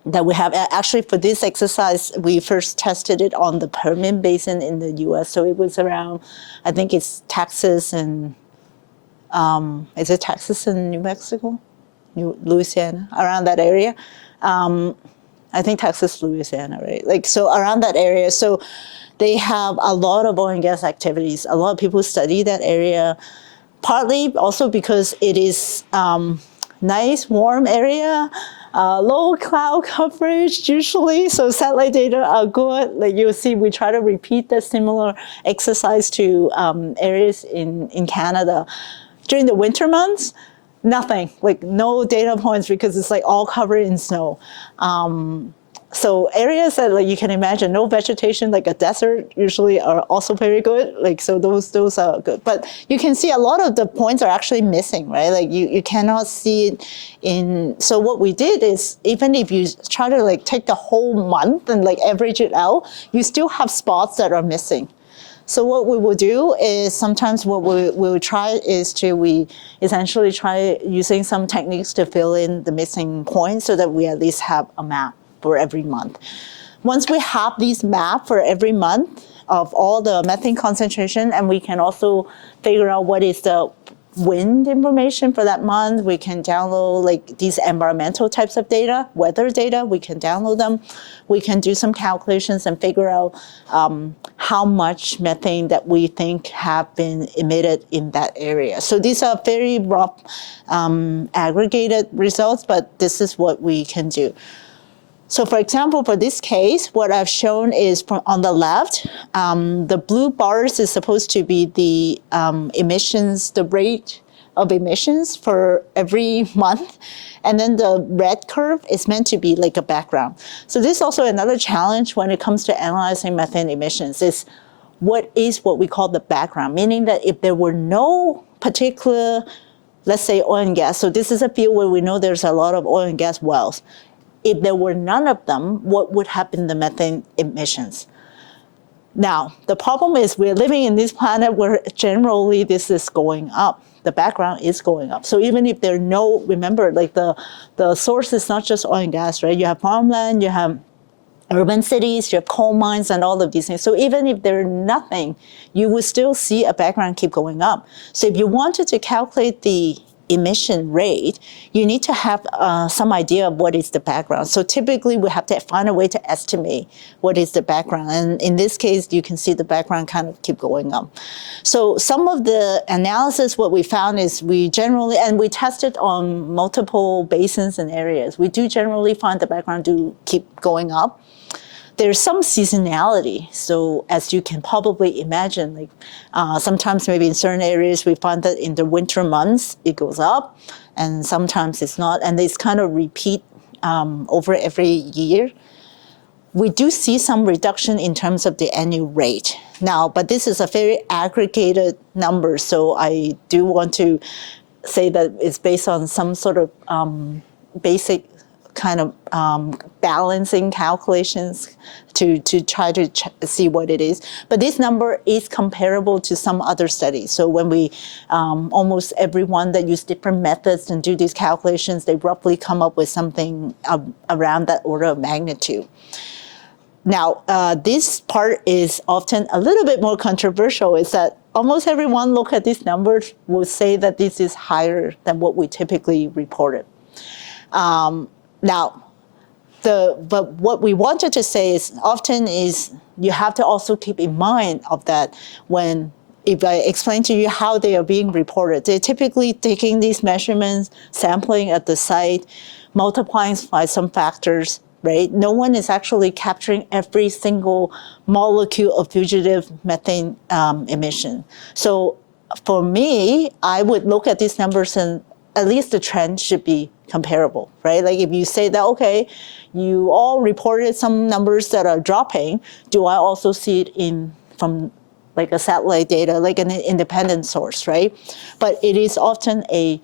that we have. Actually, for this exercise, we first tested it on the Permian Basin in the US. So it was around, I think it's Texas and, is it Texas and New Mexico? Louisiana, around that area. I think Texas, Louisiana, right? Like, so around that area. So they have a lot of oil and gas activities. A lot of people study that area, partly also because it is nice, warm area, low cloud coverage usually, so satellite data are good. Like you'll see, we try to repeat the similar exercise to areas in Canada. During the winter months, nothing, like no data points because it's like all covered in snow. So areas that like you can imagine, no vegetation, like a desert, usually are also very good. Like so, those are good. But you can see a lot of the points are actually missing, right? Like you cannot see it in. So what we did is, even if you try to like take the whole month and like average it out, you still have spots that are missing. So what we will do is sometimes what we will try is we essentially try using some techniques to fill in the missing points so that we at least have a map for every month. Once we have these maps for every month of all the methane concentration, and we can also figure out what is the wind information for that month, we can download like these environmental types of data, weather data, we can download them. We can do some calculations and figure out how much methane that we think have been emitted in that area. So these are very rough aggregated results, but this is what we can do. So for example, for this case, what I've shown is on the left, the blue bars is supposed to be the emissions, the rate of emissions for every month. And then the red curve is meant to be like a background. So this is also another challenge when it comes to analyzing methane emissions is what we call the background, meaning that if there were no particular, let's say oil and gas, so this is a field where we know there's a lot of oil and gas wells. If there were none of them, what would have been the methane emissions? Now, the problem is we're living in this planet where generally this is going up. The background is going up. So even if there are no, remember, like the source is not just oil and gas, right? You have farmland, you have urban cities, you have coal mines and all of these things. So even if there's nothing, you will still see a background keep going up. So if you wanted to calculate the emission rate, you need to have some idea of what is the background. So typically we have to find a way to estimate what is the background. And in this case, you can see the background kind of keep going up. So some of the analysis, what we found is we generally, and we tested on multiple basins and areas, we do generally find the background do keep going up. There's some seasonality. So as you can probably imagine, like sometimes maybe in certain areas, we find that in the winter months, it goes up and sometimes it's not. And it's kind of repeat over every year. We do see some reduction in terms of the annual rate. Now, but this is a very aggregated number. So I do want to say that it's based on some sort of basic kind of balancing calculations to try to see what it is. But this number is comparable to some other studies. So when we, almost everyone that use different methods and do these calculations, they roughly come up with something around that order of magnitude. Now, this part is often a little bit more controversial, is that almost everyone look at these numbers will say that this is higher than what we typically reported. Now, but what we wanted to say is often is you have to also keep in mind of that when, if I explain to you how they are being reported, they're typically taking these measurements, sampling at the site, multiplying by some factors, right? No one is actually capturing every single molecule of fugitive methane emission. So for me, I would look at these numbers and at least the trend should be comparable, right? Like if you say that, okay, you all reported some numbers that are dropping, do I also see it from like a satellite data, like an independent source, right? But it is often a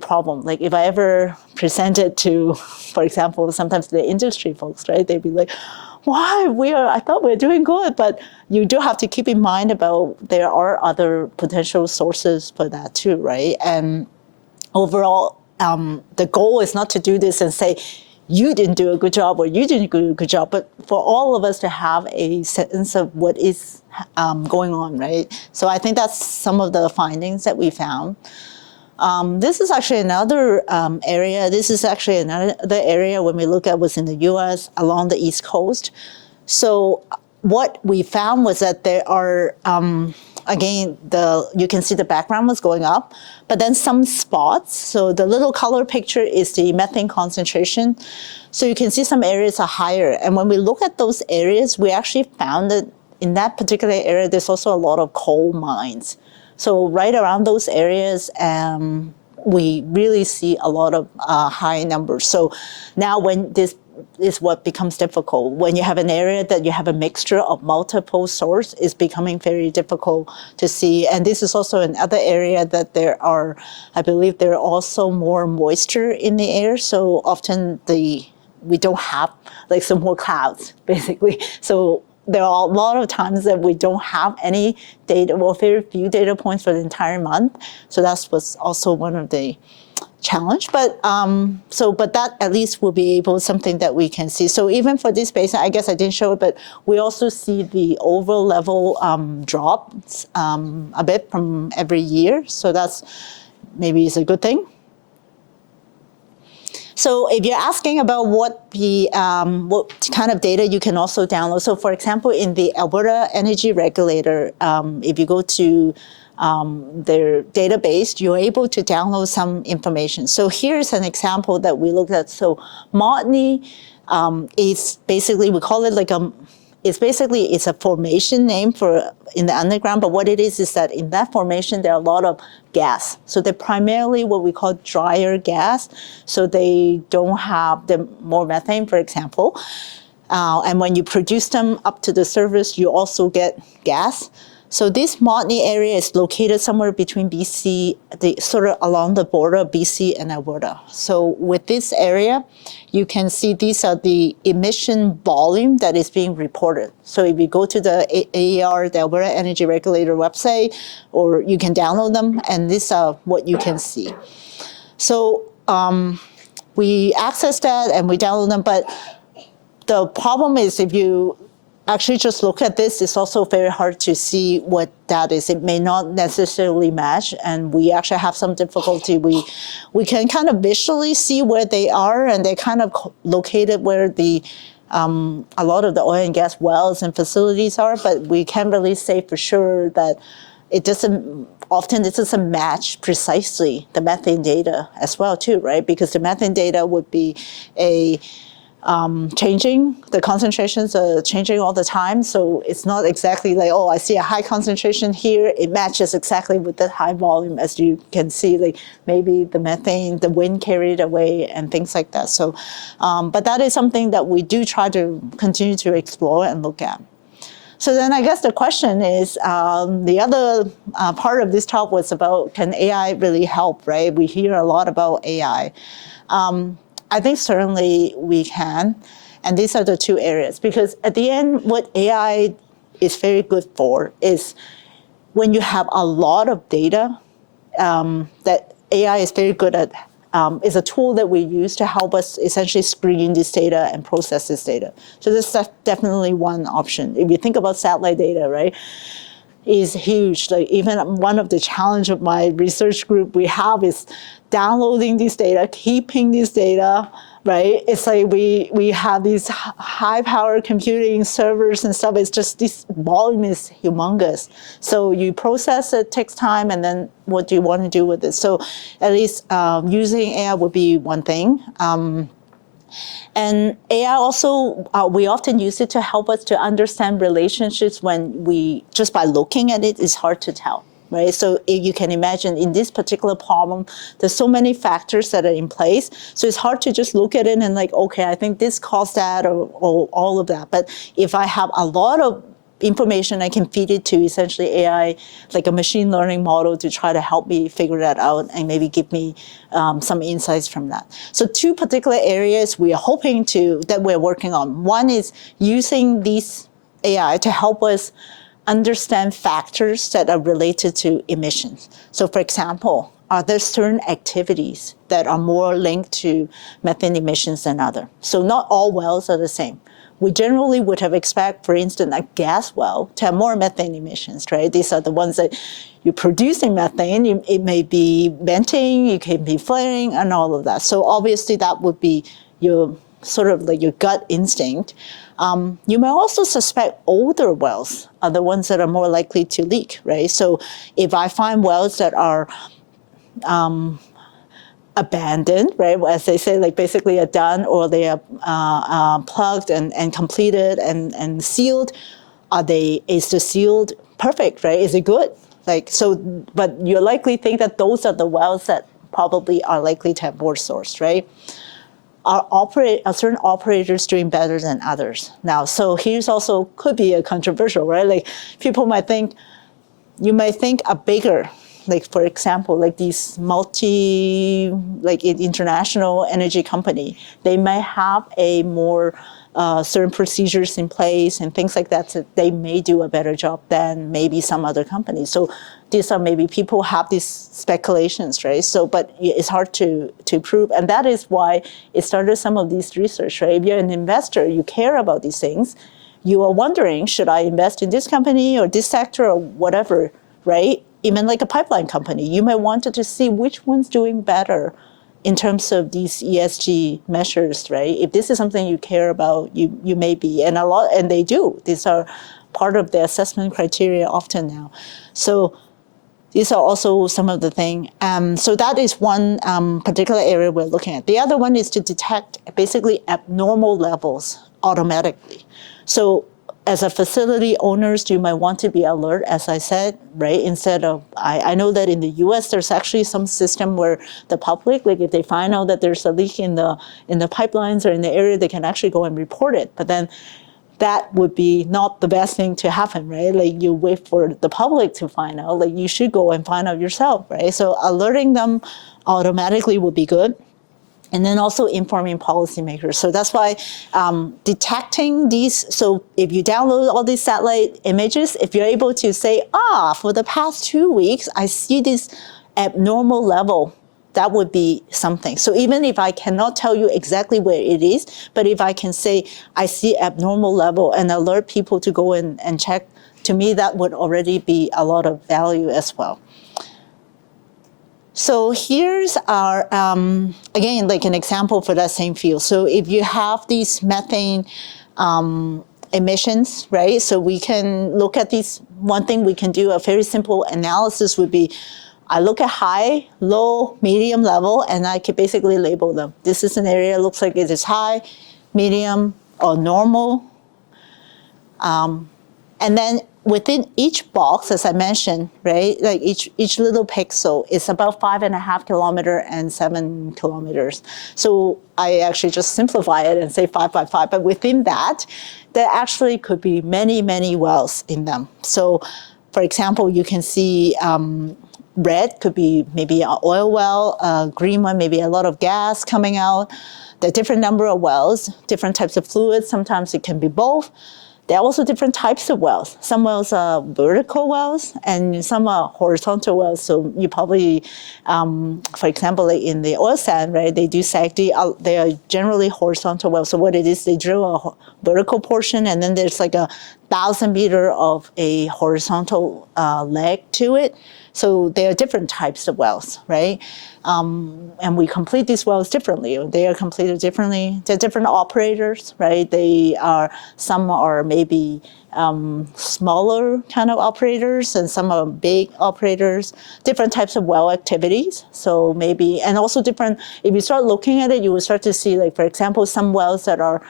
problem. Like if I ever present it to, for example, sometimes the industry folks, right? They'd be like, why? I thought we were doing good, but you do have to keep in mind about there are other potential sources for that too, right? And overall, the goal is not to do this and say, you didn't do a good job or you didn't do a good job, but for all of us to have a sense of what is going on, right? So I think that's some of the findings that we found. This is actually another area. This is actually another area when we look at what's in the US along the East Coast. So what we found was that there are, again, you can see the background was going up, but then some spots. So the little color picture is the methane concentration. So you can see some areas are higher. And when we look at those areas, we actually found that in that particular area, there's also a lot of coal mines. So right around those areas, we really see a lot of high numbers. So now when this is what becomes difficult, when you have an area that you have a mixture of multiple sources, it's becoming very difficult to see. And this is also another area that I believe there are also more moisture in the air. So often we don't have like some more clouds, basically. So there are a lot of times that we don't have any data, well, very few data points for the entire month. So that was also one of the challenge. But but that at least will be something that we can see. So even for this basin, I guess I didn't show it, but we also see the overall level drops a bit from every year. So that's maybe is a good thing. So if you're asking about what kind of data you can also download, so for example, in the Alberta Energy Regulator, if you go to their database, you're able to download some information. So here's an example that we looked at. So Montney is basically, we call it like it's a formation name for in the underground, but what it is that in that formation, there are a lot of gas. So they're primarily what we call drier gas. So they don't have more methane, for example. And when you produce them up to the surface, you also get gas. So this Montney area is located somewhere between BC, sort of along the border of BC and Alberta. So with this area, you can see these are the emission volume that is being reported. So if you go to the AER, the Alberta Energy Regulator website, or you can download them, and these are what you can see. So we access that and we download them, but the problem is if you actually just look at this, it's also very hard to see what that is. It may not necessarily match, and we actually have some difficulty. We can kind of visually see where they are, and they're kind of located where a lot of the oil and gas wells and facilities are, but we can't really say for sure that it doesn't match precisely the methane data as well too, right? Because the methane data would be changing, the concentrations are changing all the time. So it's not exactly like, oh, I see a high concentration here. It matches exactly with the high volume, as you can see, like maybe the methane, the wind carried away and things like that. So, but that is something that we do try to continue to explore and look at. So then I guess the question is, the other part of this talk was about, can AI really help, right? We hear a lot about AI. I think certainly we can, and these are the two areas, because at the end, what AI is very good for is when you have a lot of data, that AI is very good at, is a tool that we use to help us essentially screen this data and process this data. So this is definitely one option. If you think about satellite data, right, is huge. Like even one of the challenge of my research group we have is downloading this data, keeping this data, right? It's like we have these high power computing servers and stuff. It's just this volume is humongous. So you process it, takes time, and then what do you want to do with it? So at least using AI would be one thing. And AI also, we often use it to help us to understand relationships when just by looking at it, it's hard to tell, right? So if you can imagine in this particular problem, there's so many factors that are in place. So it's hard to just look at it and like, okay, I think this caused that or all of that. But if I have a lot of information, I can feed it to essentially AI, like a machine learning model to try to help me figure that out and maybe give me some insights from that. So two particular areas we are hoping that we're working on. One is using these AI to help us understand factors that are related to emissions. So for example, are there certain activities that are more linked to methane emissions than other? So not all wells are the same. We generally would have expect, for instance, a gas well to have more methane emissions, right? These are the ones that you're producing methane. It may be venting, it can be flaring, and all of that. So obviously that would be your sort of like your gut instinct. You may also suspect older wells are the ones that are more likely to leak, right? So if I find wells that are abandoned, right? As they say, like basically are done or they are plugged and completed and sealed. Is the sealed perfect, right? Is it good? Like, so, but you likely think that those are the wells that probably are likely to have more source, right? Are certain operators doing better than others? Now, so here's also could be a controversial, right? Like people might think, you may think a bigger, like for example, like these international energy company, they may have a more certain procedures in place and things like that, so they may do a better job than maybe some other companies. So these are maybe people have these speculations, right? So, but it's hard to prove. And that is why it started some of these research, right? If you're an investor, you care about these things. You are wondering, should I invest in this company or this sector or whatever, right? Even like a pipeline company, you may want to see which one's doing better in terms of these ESG measures, right? If this is something you care about, you may be, and they do. These are part of the assessment criteria often now. So these are also some of the things. So that is one particular area we're looking at. The other one is to detect basically abnormal levels automatically. So as a facility owners, you might want to be alert, as I said, right? Instead of, I know that in the US, there's actually some system where the public, like if they find out that there's a leak in the pipelines or in the area, they can actually go and report it. But then that would be not the best thing to happen, right? Like you wait for the public to find out, like you should go and find out yourself, right? So alerting them automatically would be good. And then also informing policymakers. So that's why detecting these, so if you download all these satellite images, if you're able to say, for the past 2 weeks, I see this abnormal level, that would be something. So even if I cannot tell you exactly where it is, but if I can say, I see abnormal level and alert people to go in and check, to me, that would already be a lot of value as well. So here's our, again, like an example for that same field. So if you have these methane emissions, right? So we can look at these, one thing we can do, a very simple analysis would be, I look at high, low, medium level, and I can basically label them. This is an area that looks like it is high, medium, or normal. And then within each box, as I mentioned, right, like each little pixel is about 5.5 kilometers and 7 kilometers. So I actually just simplify it and say 5 by 5. But within that, there actually could be many, many wells in them. So, for example, you can see red could be maybe an oil well, green one, maybe a lot of gas coming out. There are different number of wells, different types of fluids. Sometimes it can be both. There are also different types of wells. Some wells are vertical wells and some are horizontal wells. So you probably, for example, like in the oil sand, right, they do SAGD, they are generally horizontal wells. So what it is, they drill a vertical portion and then there's like 1,000 meters of a horizontal leg to it. So there are different types of wells, right? And we complete these wells differently. They are completed differently. They're different operators, right? Some are maybe smaller kind of operators and some are big operators, different types of well activities. So maybe, and also different, if you start looking at it, you will start to see, like, for example, some wells that are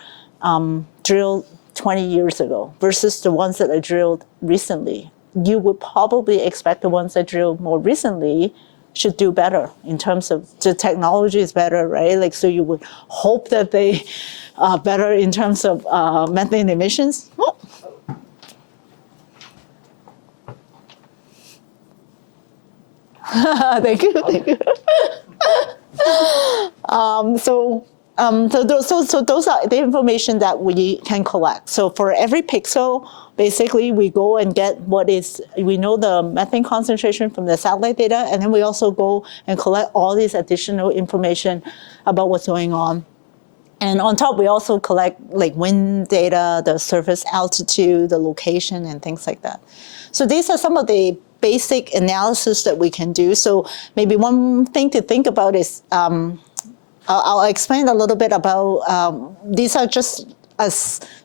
drilled 20 years ago versus the ones that are drilled recently. you would probably expect the ones that drilled more recently should do better in terms of the technology is better, right? Like, so you would hope that they are better in terms of methane emissions. Oh. Thank you. So those are the information that we can collect. So for every pixel, basically we go and get we know the methane concentration from the satellite data, and then we also go and collect all these additional information about what's going on. And on top, we also collect like wind data, the surface altitude, the location, and things like that. So these are some of the basic analysis that we can do. So maybe one thing to think about is, I'll explain a little bit about, these are just a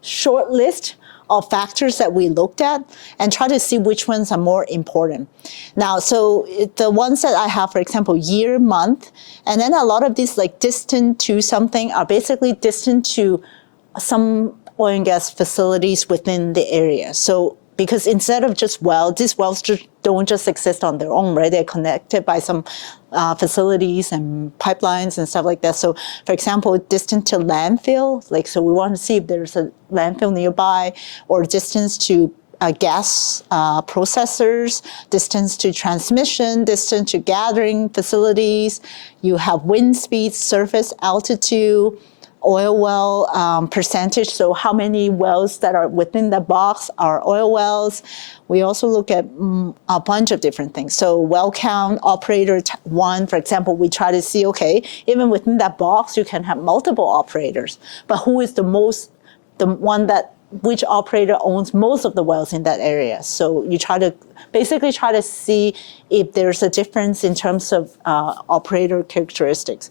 short list of factors that we looked at and try to see which ones are more important. Now, so the ones that I have, for example, year, month, and then a lot of these like distant to something are basically distant to some oil and gas facilities within the area. So because instead of just wells, these wells don't just exist on their own, right? They're connected by some facilities and pipelines and stuff like that. So for example, distant to landfill, like, so we want to see if there's a landfill nearby, or distance to gas processors, distance to transmission, distance to gathering facilities. You have wind speed, surface altitude, oil well percentage, so how many wells that are within the box are oil wells. We also look at a bunch of different things. So well count, operator one, for example, we try to see, okay, even within that box, you can have multiple operators, but who is which operator owns most of the wells in that area? So you basically try to see if there's a difference in terms of operator characteristics.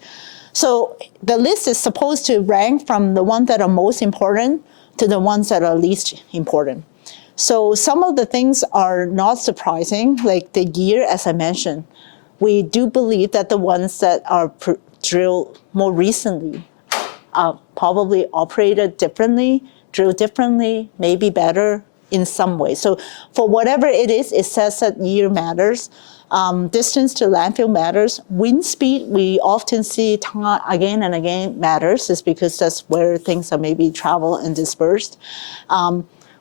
So the list is supposed to rank from the ones that are most important to the ones that are least important. So some of the things are not surprising, like the year, as I mentioned. We do believe that the ones that are drilled more recently are probably operated differently, drilled differently, maybe better in some way. So for whatever it is, it says that year matters. Distance to landfill matters. Wind speed, we often see again and again matters, is because that's where things are maybe travel and dispersed.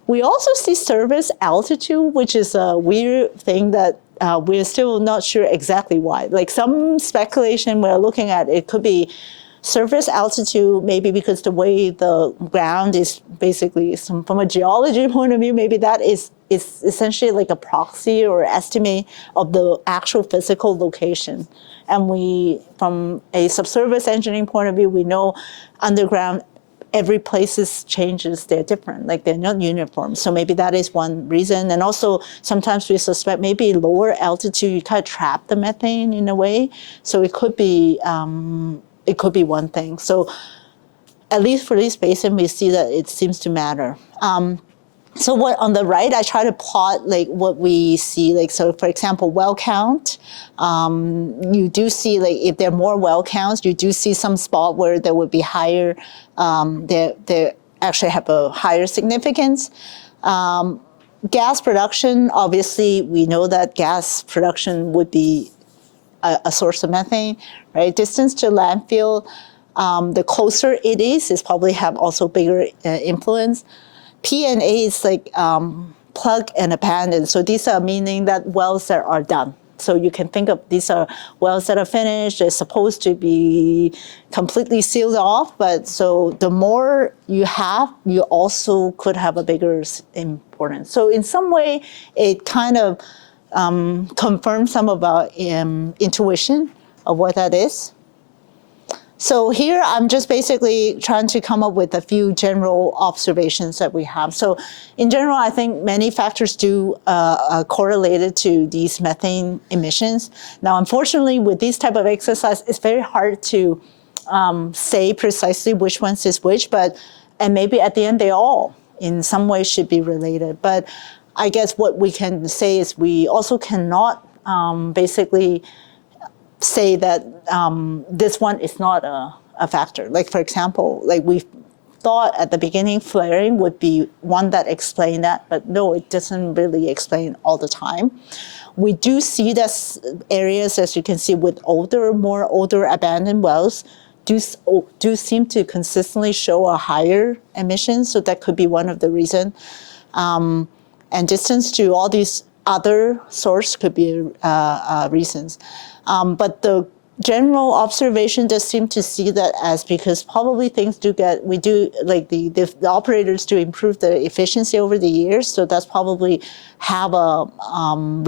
We also see surface altitude, which is a weird thing that we're still not sure exactly why. Like some speculation we're looking at, it could be surface altitude, maybe because the way the ground is basically, from a geology point of view, maybe that is essentially like a proxy or estimate of the actual physical location. And from a subsurface engineering point of view, we know underground, every place changes, they're different, like they're not uniform. So maybe that is one reason. And also sometimes we suspect maybe lower altitude, you kind of trap the methane in a way. So it could be one thing. So at least for this basin, we see that it seems to matter. So what on the right, I try to plot like what we see. Like, so for example, well count, you do see like if there are more well counts, you do see some spot where there would be higher, they actually have a higher significance. Gas production, obviously we know that gas production would be a source of methane, right? Distance to landfill, the closer it is probably have also bigger influence. P&A is like plug and abandon. So these are meaning that wells that are done. So you can think of these are wells that are finished. They're supposed to be completely sealed off. But so the more you have, you also could have a bigger importance. So in some way, it kind of confirms some of our intuition of what that is. So here I'm just basically trying to come up with a few general observations that we have. So in general, I think many factors do correlated to these methane emissions. Now, unfortunately, with this type of exercise, it's very hard to say precisely which ones is which, and maybe at the end they all in some way should be related. But I guess what we can say is we also cannot basically say that this one is not a factor. Like for example, like we thought at the beginning flaring would be one that explained that, but no, it doesn't really explain all the time. We do see that areas, as you can see, with more older abandoned wells do seem to consistently show a higher emission, so that could be one of the reasons. And distance to all these other sources could be reasons. But the general observation does seem to see that as because probably things the operators do improve the efficiency over the years, so that's probably have a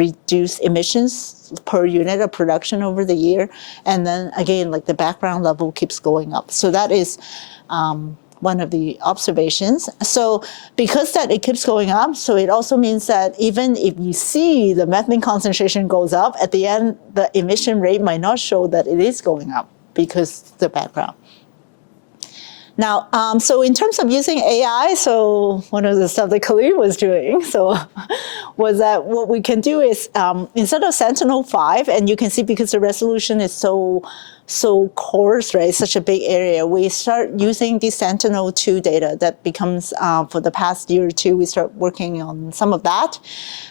reduced emissions per unit of production over the year, and then again like the background level keeps going up. So that is one of the observations. So because that it keeps going up, so it also means that even if you see the methane concentration goes up, at the end, the emission rate might not show that it is going up because the background. Now, so in terms of using AI, so one of the stuff that Khalid was doing, was that what we can do is instead of Sentinel-5, and you can see because the resolution is so coarse, right, such a big area, we start using the Sentinel-2 data that becomes, for the past year or two, we start working on some of that.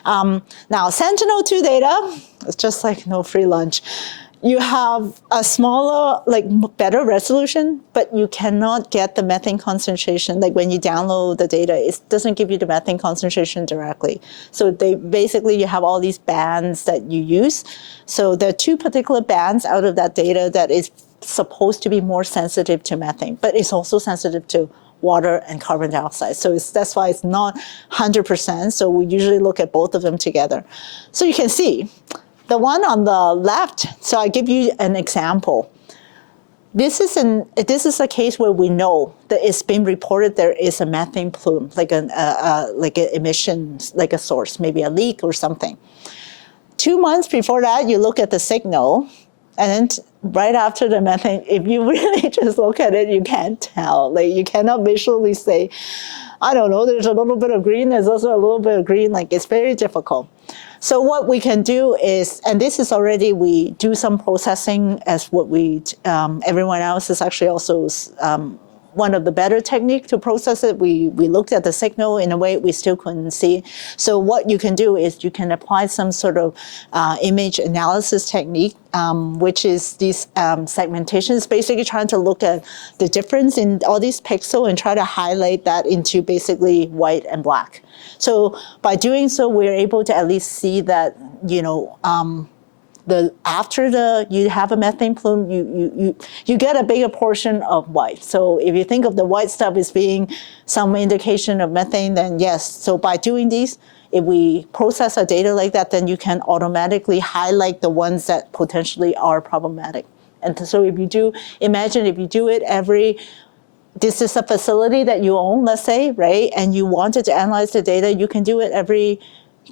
Now, Sentinel-2 data, it's just like no free lunch. You have a smaller, better resolution, but you cannot get the methane concentration. Like when you download the data, it doesn't give you the methane concentration directly. So you have all these bands that you use. So there are two particular bands out of that data that is supposed to be more sensitive to methane, but it's also sensitive to water and carbon dioxide. So that's why it's not 100%. So we usually look at both of them together. So you can see, the one on the left, so I give you an example. This is a case where we know that it's been reported there is a methane plume, like an emission, like a source, maybe a leak or something. 2 months before that, you look at the signal, and then right after the methane, if you really just look at it, you can't tell. Like you cannot visually say, I don't know, there's a little bit of green, there's also a little bit of green, like it's very difficult. So what we can do is, and this is already, we do some processing as what everyone else is actually also one of the better techniques to process it. We looked at the signal in a way we still couldn't see. So what you can do is you can apply some sort of image analysis technique, which is these segmentations, basically trying to look at the difference in all these pixels and try to highlight that into basically white and black. So by doing so, we're able to at least see that, after you have a methane plume, you get a bigger portion of white. So if you think of the white stuff as being some indication of methane, then yes. So by doing these, if we process our data like that, then you can automatically highlight the ones that potentially are problematic. And so imagine if you do it this is a facility that you own, let's say, right? And you wanted to analyze the data, you can do it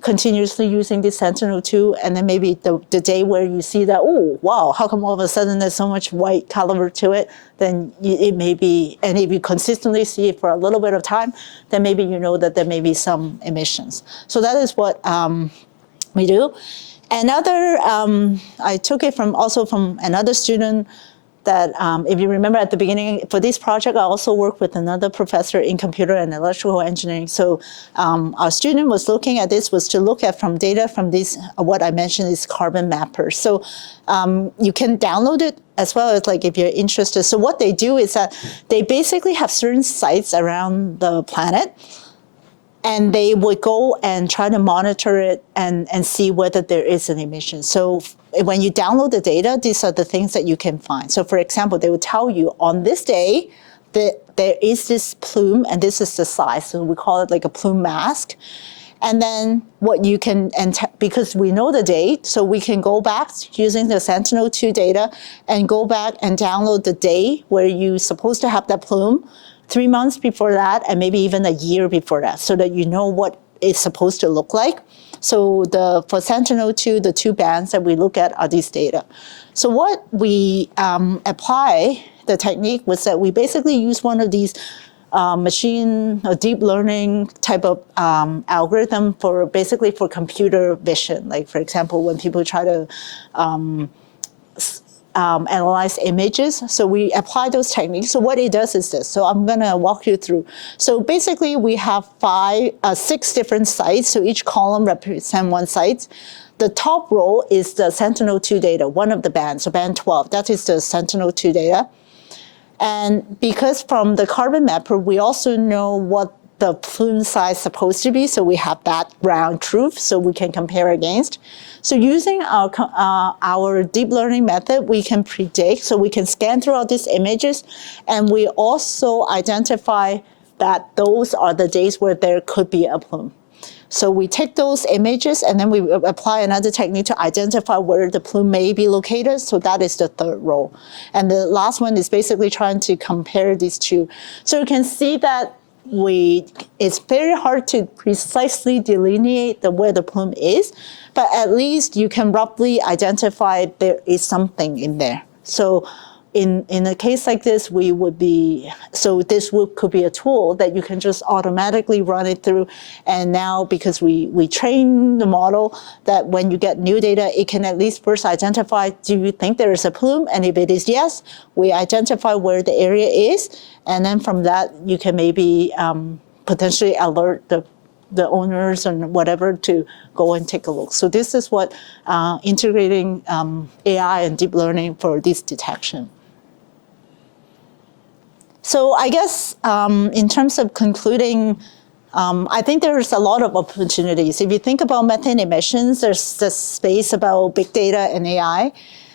continuously using the Sentinel-2, and then maybe the day where you see that, oh, wow, how come all of a sudden there's so much white color to it, then it may be, and if you consistently see it for a little bit of time, then maybe you know that there may be some emissions. So that is what we do. Another, I took it also from another student, that if you remember at the beginning, for this project, I also worked with another professor in computer and electrical engineering. So our student was looking at this, was to look at from data from these, what I mentioned is carbon mappers. So you can download it as well as if you're interested. So what they do is that they basically have certain sites around the planet, and they would go and try to monitor it and see whether there is an emission. So when you download the data, these are the things that you can find. So for example, they would tell you on this day that there is this plume, and this is the size. So we call it like a plume mask. And then what you can, because we know the date, so we can go back using the Sentinel-2 data and go back and download the day where you're supposed to have that plume, 3 months before that, and maybe even a year before that, so that you know what it's supposed to look like. So for Sentinel-2, the two bands that we look at are these data. So what we apply, the technique, was that we basically use one of these machine or deep learning type of algorithm for computer vision. Like for example, when people try to analyze images. So we apply those techniques. So what it does is this. So I'm gonna walk you through. So basically we have 6 different sites. So each column represents one site. The top row is the Sentinel-2 data, one of the bands, so band 12. That is the Sentinel-2 data. And because from the carbon mapper, we also know what the plume size is supposed to be, so we have that ground truth, so we can compare against. So using our deep learning method, we can predict, so we can scan throughout these images, and we also identify that those are the days where there could be a plume. So we take those images and then we apply another technique to identify where the plume may be located. So that is the third row. And the last one is basically trying to compare these two. So you can see that it's very hard to precisely delineate where the plume is, but at least you can roughly identify there is something in there. So in a case like this, could be a tool that you can just automatically run it through. And now, because we train the model that when you get new data, it can at least first identify, do you think there is a plume? And if it is yes, we identify where the area is. And then from that, you can maybe potentially alert the owners and whatever to go and take a look. So this is what integrating AI and deep learning for this detection. So I guess in terms of concluding, I think there's a lot of opportunities. If you think about methane emissions, there's this space about big data and AI.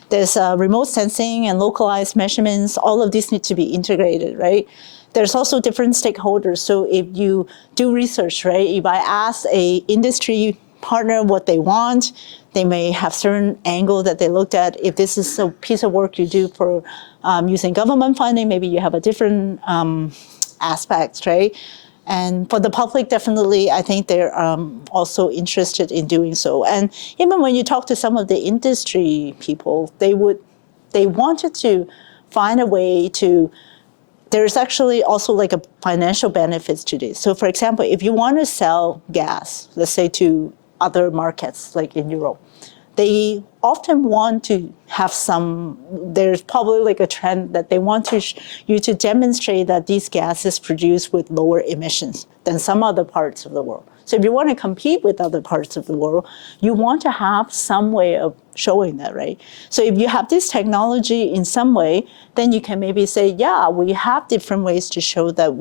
There's remote sensing and localized measurements. All of these need to be integrated, right? There's also different stakeholders. So if you do research, right, if I ask a industry partner what they want, they may have certain angle that they looked at. If this is a piece of work you do for using government funding, maybe you have a different aspects, right? And for the public, definitely, I think they're also interested in doing so. And even when you talk to some of the industry people, they wanted to find a way to. There's actually also like a financial benefits to this. So for example, if you want to sell gas, let's say to other markets like in Europe, they often want to have there's probably like a trend that they want you to demonstrate that these gases produce with lower emissions than some other parts of the world. So if you want to compete with other parts of the world, you want to have some way of showing that, right? So if you have this technology in some way, then you can maybe say, yeah, we have different ways to show that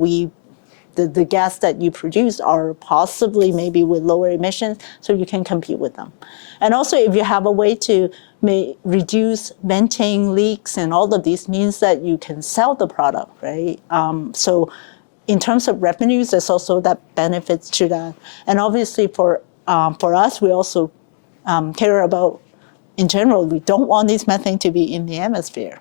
the gas that you produce are possibly maybe with lower emissions, so you can compete with them. And also if you have a way to reduce venting leaks and all of these means that you can sell the product, right? So in terms of revenues, there's also that benefits to that. And obviously for us, we also care about, in general, we don't want this methane to be in the atmosphere.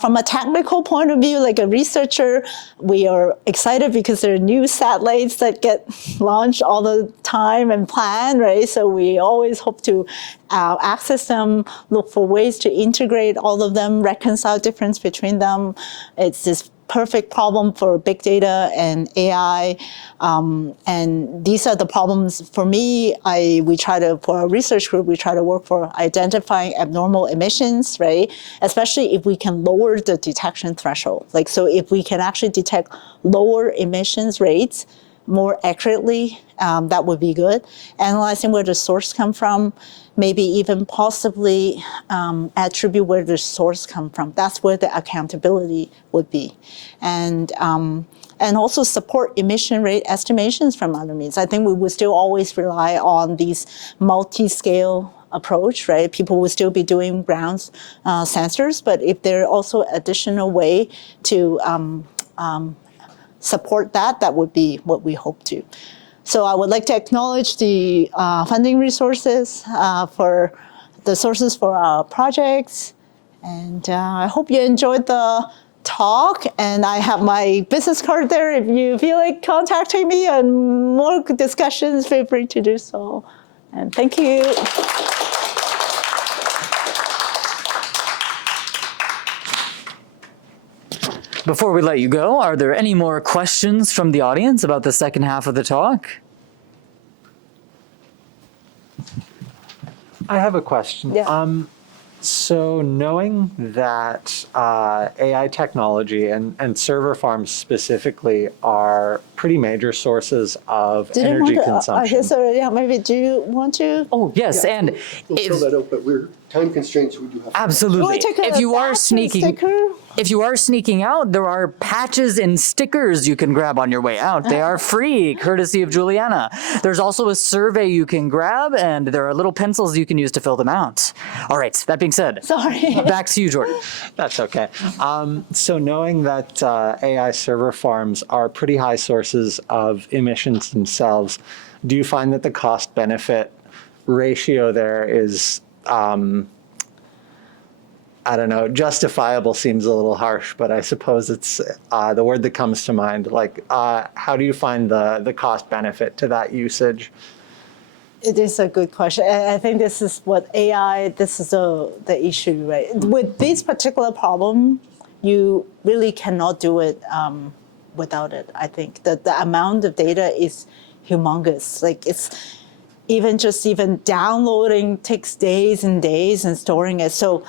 From a technical point of view, like a researcher, we are excited because there are new satellites that get launched all the time and planned, right? So we always hope to access them, look for ways to integrate all of them, reconcile difference between them. It's this perfect problem for big data and AI. And these are the problems for me. For our research group, we try to work for identifying abnormal emissions, right? Especially if we can lower the detection threshold. Like, so if we can actually detect lower emissions rates more accurately, that would be good. Analyzing where the source come from, maybe even possibly attribute where the source come from. That's where the accountability would be. And also support emission rate estimations from other means. I think we would still always rely on these multi-scale approach, right? People will still be doing ground sensors, but if there are also additional way to support that, that would be what we hope to. So I would like to acknowledge the funding resources for the sources for our projects. And I hope you enjoyed the talk. And I have my business card there. If you feel like contacting me and more discussions, feel free to do so. And thank you. Before we let you go, are there any more questions from the audience about the second half of the talk? I have a question. Yeah. So knowing that AI technology and server farms specifically are pretty major sources of Did you energy want to, consumption. yeah, maybe do you want to? Oh, yes, and We'll fill that out, but we're time constraints. We do have. absolutely. take a If you are batch sneaking, sticker? if you are sneaking out, there are patches and stickers you can grab on your way out. They are free, courtesy of Juliana. There's also a survey you can grab, and there are little pencils you can use to fill them out. All right, that being said, Sorry. back to you, Jordan. That's okay. So knowing that AI server farms are pretty high sources of emissions themselves, do you find that the cost-benefit ratio there is, I don't know, justifiable seems a little harsh, but I suppose it's the word that comes to mind. Like, how do you find the cost-benefit to that usage? It is a good question. I think this is what AI, this is the issue, right? With this particular problem, you really cannot do it without it. I think that the amount of data is humongous. Like it's even downloading takes days and days and storing it. So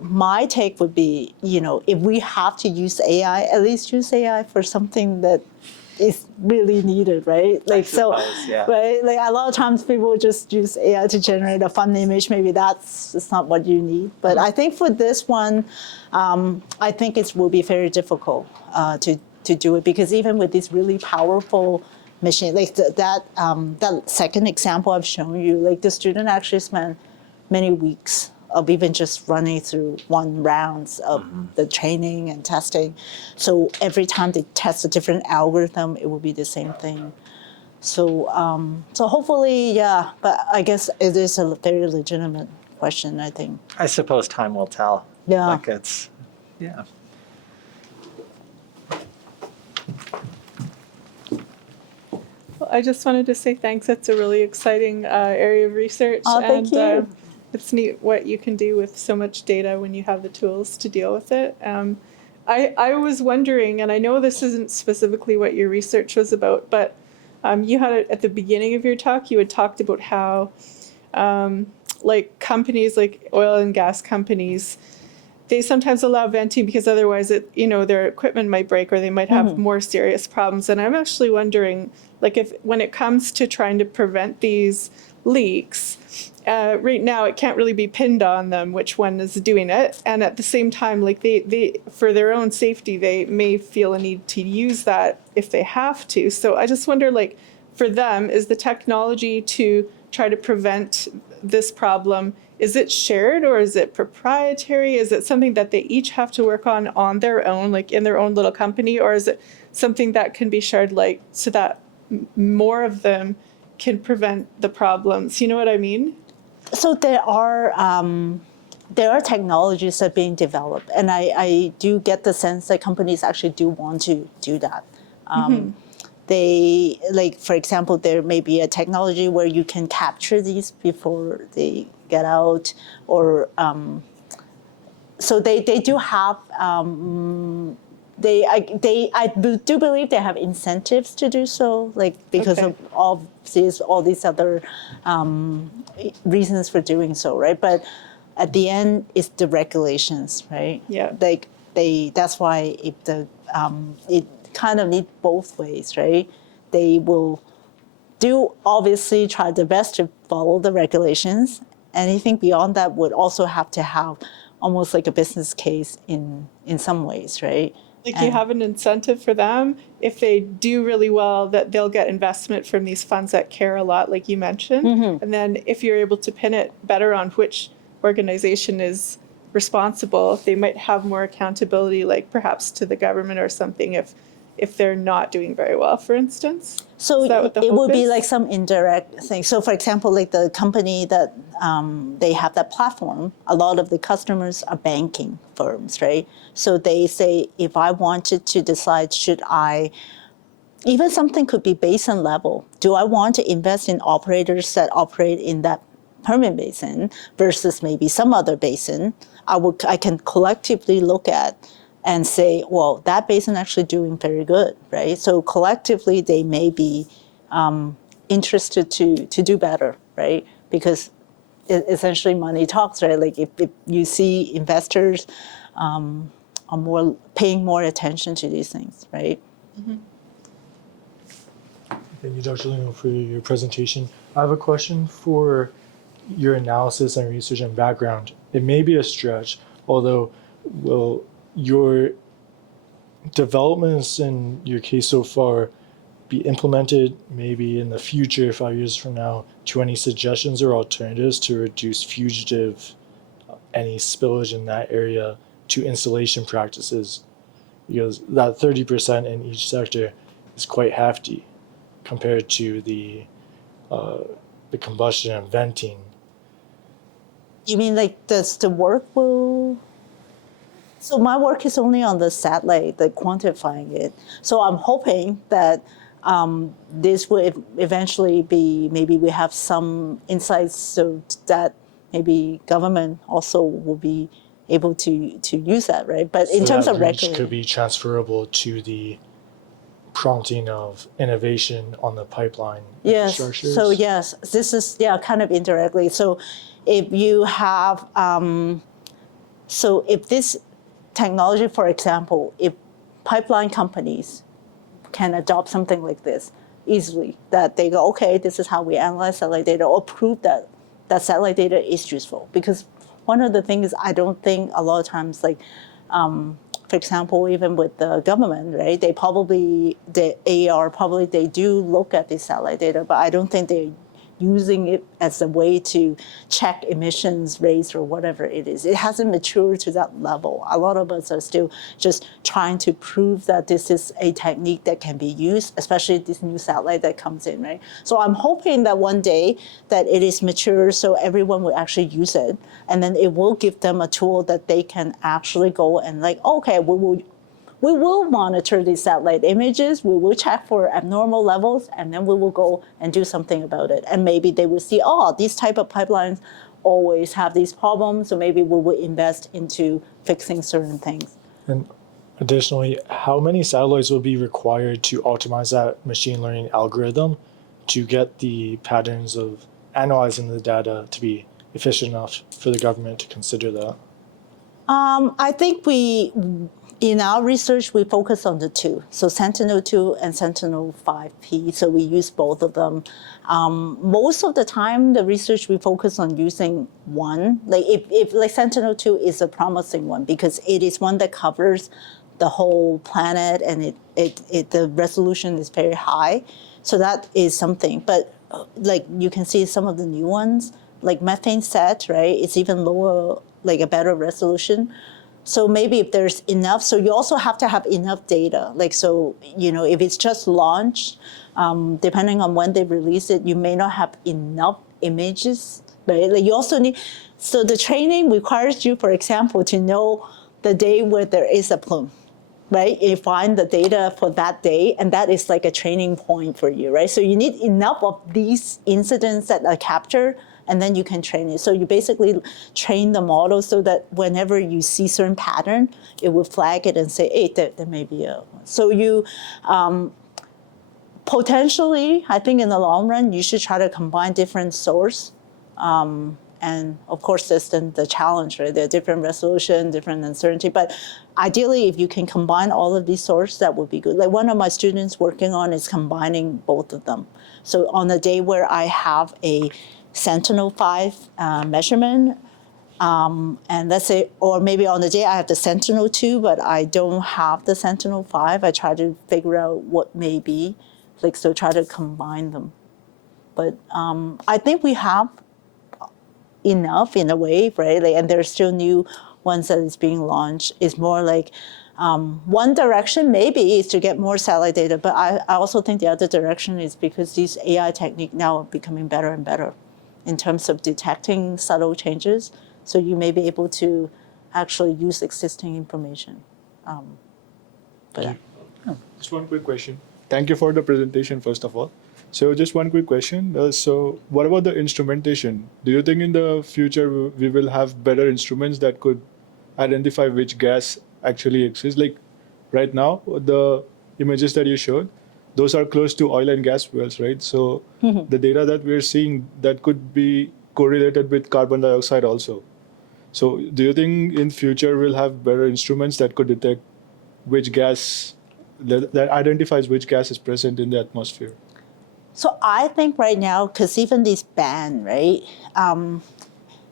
my take would be, if we have to use AI, at least use AI for something that is really needed, right? Like yeah. right? Like a lot of times people just use AI to generate a fun image. Maybe it's not what you need. But I think for this one, I think it will be very difficult to do it, because even with this really powerful machine, like that second example I've shown you, like the student actually spent many weeks of even just running through one rounds of the training and testing. So every time they test a different algorithm, it will be the same thing. So hopefully, yeah, but I guess it is a very legitimate question, I think. I suppose time will tell. Yeah. Like it's, yeah. Well, I just wanted to say thanks. It's a really exciting area of research. Oh, thank you. It's neat what you can do with so much data when you have the tools to deal with it. I was wondering, and I know this isn't specifically what your research was about, but you had it at the beginning of your talk, you had talked about how like companies like oil and gas companies, they sometimes allow venting because otherwise their equipment might break or they might have more serious problems. And I'm actually wondering, like, if when it comes to trying to prevent these leaks, right now it can't really be pinned on them which one is doing it. And at the same time, like they for their own safety, they may feel a need to use that if they have to. So I just wonder, like, for them, is the technology to try to prevent this problem, is it shared or is it proprietary? Is it something that they each have to work on their own, like in their own little company? Or is it something that can be shared, like, so that more of them can prevent the problems? You know what I mean? So there are technologies that are being developed, and I do get the sense that companies actually do want to do that. They, like, for example, there may be a technology where you can capture these before they get out, or so they do have. I do believe they have incentives to do so, like because of all these other reasons for doing so, right? But at the end, it's the regulations, right? Yeah. Like that's why it kind of need both ways, right? They will obviously try their best to follow the regulations. Anything beyond that would also have to have almost like a business case in some ways, right? Like you have an incentive for them if they do really well, that they'll get investment from these funds that care a lot, like you mentioned. And then if you're able to pin it better on which organization is responsible, they might have more accountability, like perhaps to the government or something if they're not doing very well, for instance. So Is that what the it hope would be is? like some indirect thing. So for example, like the company that they have that platform, a lot of the customers are banking firms, right? So they say, if I wanted to decide, even something could be basin level. Do I want to invest in operators that operate in that Permian Basin versus maybe some other basin? I can collectively look at and say, well, that basin actually doing very good, right? So collectively, they may be interested to do better, right? Because essentially money talks, right? Like if you see investors are more paying more attention to these things, right? Thank you, Dr. Leung, for your presentation. I have a question for your analysis and research and background. It may be a stretch, although will your developments in your case so far be implemented maybe in the future, 5 years from now, to any suggestions or alternatives to reduce fugitive, any spillage in that area to installation practices? Because that 30% in each sector is quite hefty compared to the combustion and venting. You mean like does the work will? So my work is only on the satellite, like quantifying it. So I'm hoping that this will eventually be, maybe we have some insights so that maybe government also will be able to use that, right? But in So terms that of reach regulating. could be transferable to the prompting of innovation on the pipeline Yes. infrastructures. So yes, this is kind of indirectly. So if you have, so if this technology, for example, if pipeline companies can adopt something like this easily, that they go, okay, this is how we analyze satellite data, or prove that satellite data is useful. Because one of the things I don't think a lot of times, like, for example, even with the government, right? They probably, the AR probably, they do look at the satellite data, but I don't think they're using it as a way to check emissions rates or whatever it is. It hasn't matured to that level. A lot of us are still just trying to prove that this is a technique that can be used, especially this new satellite that comes in, right? So I'm hoping that one day that it is mature so everyone will actually use it, and then it will give them a tool that they can actually go and like, okay, we will monitor these satellite images, we will check for abnormal levels, and then we will go and do something about it. And maybe they will see, oh, these type of pipelines always have these problems, so maybe we will invest into fixing certain things. And additionally, how many satellites will be required to optimize that machine learning algorithm to get the patterns of analyzing the data to be efficient enough for the government to consider that? I think in our research, we focus on the two. So Sentinel-2 and Sentinel-5P, so we use both of them. Most of the time, the research, we focus on using one. Like if like Sentinel-2 is a promising one because it is one that covers the whole planet and the resolution is very high. So that is something. But like you can see some of the new ones, like Methane set, right? It's even lower, like a better resolution. So maybe if there's enough, so you also have to have enough data. Like, so, if it's just launched, depending on when they release it, you may not have enough images, right? Like you also need, so the training requires you, for example, to know the day where there is a plume, right? You find the data for that day, and that is like a training point for you, right? So you need enough of these incidents that are captured, and then you can train it. So you basically train the model so that whenever you see certain pattern, it will flag it and say, hey, there may be a. So you potentially, I think in the long run, you should try to combine different source. And of course, there's then the challenge, right? There are different resolution, different uncertainty. But ideally, if you can combine all of these sources, that would be good. Like one of my students working on is combining both of them. So on a day where I have a Sentinel-5 measurement, and let's say, or maybe on the day I have the Sentinel-2, but I don't have the Sentinel-5, I try to figure out what may be, like, so try to combine them. But I think we have enough in a way, right? Like, and there's still new ones that is being launched. It's more like one direction maybe is to get more satellite data, but I also think the other direction is because these AI techniques now are becoming better and better in terms of detecting subtle changes. So you may be able to actually use existing information. Just one quick question. Thank you for the presentation, first of all. So just one quick question. So what about the instrumentation? Do you think in the future we will have better instruments that could identify which gas actually exists? Like right now, the images that you showed, those are close to oil and gas wells, right? So the data that we're seeing, that could be correlated with carbon dioxide also. So do you think in future we'll have better instruments that could detect which gas, that identifies which gas is present in the atmosphere? So I think right now, because even this band, right?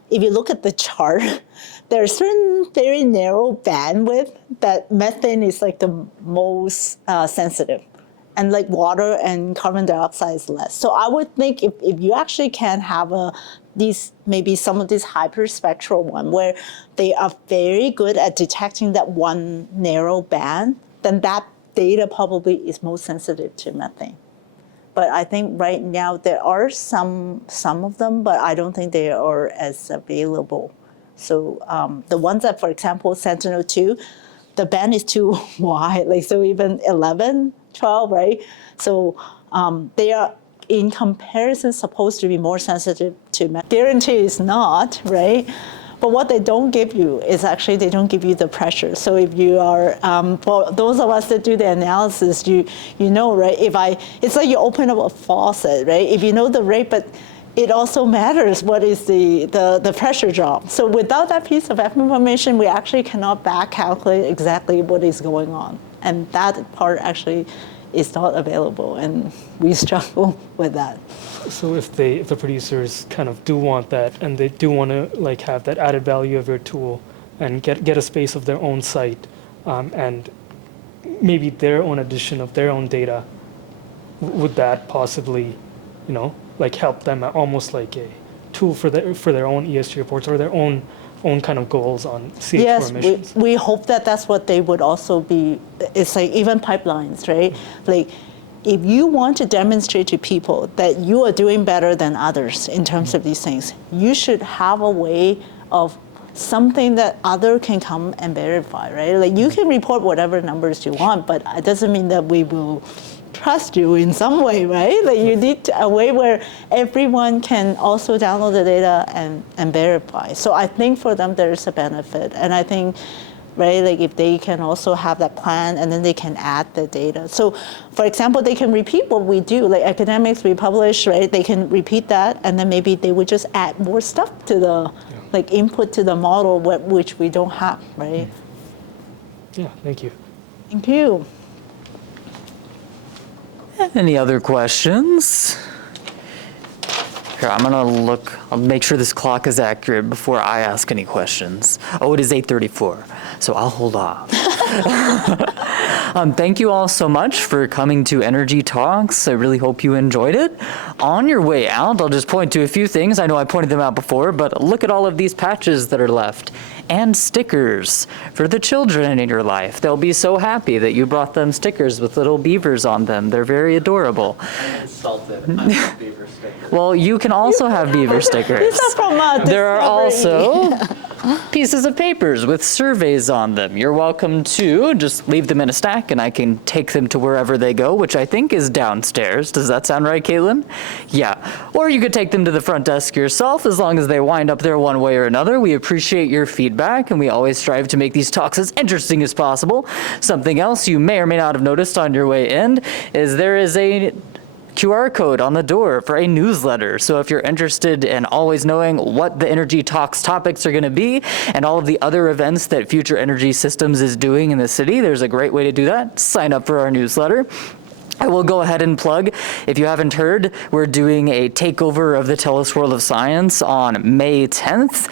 If you look at the chart, there's certain very narrow bandwidth that methane is like the most sensitive. And like water and carbon dioxide is less. So I would think if you actually can have maybe some of these hyperspectral one where they are very good at detecting that one narrow band, then that data probably is most sensitive to methane. But I think right now there are some of them, but I don't think they are as available. So the ones that, for example, Sentinel-2, the band is too wide, like so even 11, 12, right? So they are, in comparison, supposed to be more sensitive to methane. Guarantee is not, right? But what they don't give you is actually they don't give you the pressure. So if you are, for those of us that do the analysis, you know, right? It's like you open up a faucet, right? If you know the rate, but it also matters what is the pressure drop. So without that piece of information, we actually cannot back calculate exactly what is going on. And that part actually is not available, and we struggle with that. So if the producers kind of do want that, and they do want to like have that added value of your tool, and get a space of their own site, and maybe their own addition of their own data, would that possibly, like help them almost like a tool for their own ESG reports or their own kind of goals on CH4 emissions? Yes, we hope that that's what they would also be. It's like even pipelines, right? Like if you want to demonstrate to people that you are doing better than others in terms of these things, you should have a way of something that other can come and verify, right? Like you can report whatever numbers you want, but it doesn't mean that we will trust you in some way, right? Like you need a way where everyone can also download the data and verify. So I think for them there's a benefit. And I think, right, like if they can also have that plan and then they can add the data. So for example, they can repeat what we do, like academics we publish, right? They can repeat that and then maybe they would just add more stuff to the, like input to the model, which we don't have, right? Yeah, thank you. Thank you. Any other questions? Here, I'll make sure this clock is accurate before I ask any questions. Oh, it is 8:34, so I'll hold off. Thank you all so much for coming to Energy Talks. I really hope you enjoyed it. On your way out, I'll just point to a few things. I know I pointed them out before, but look at all of these patches that are left. And stickers for the children in your life. They'll be so happy that you brought them stickers with little beavers on them. They're very adorable. I'm insulted. I'm a beaver sticker. Well, you can also have beaver stickers. These are from There are Discovery. also pieces of papers with surveys on them. You're welcome to just leave them in a stack and I can take them to wherever they go, which I think is downstairs. Does that sound right, Caitlin? Yeah. Or you could take them to the front desk yourself as long as they wind up there one way or another. We appreciate your feedback and we always strive to make these talks as interesting as possible. Something else you may or may not have noticed on your way in is there is a QR code on the door for a newsletter. So if you're interested in always knowing what the Energy Talks topics are going to be and all of the other events that Future Energy Systems is doing in the city, there's a great way to do that. Sign up for our newsletter. I will go ahead and plug, if you haven't heard, we're doing a takeover of the TELUS World of Science on May 10th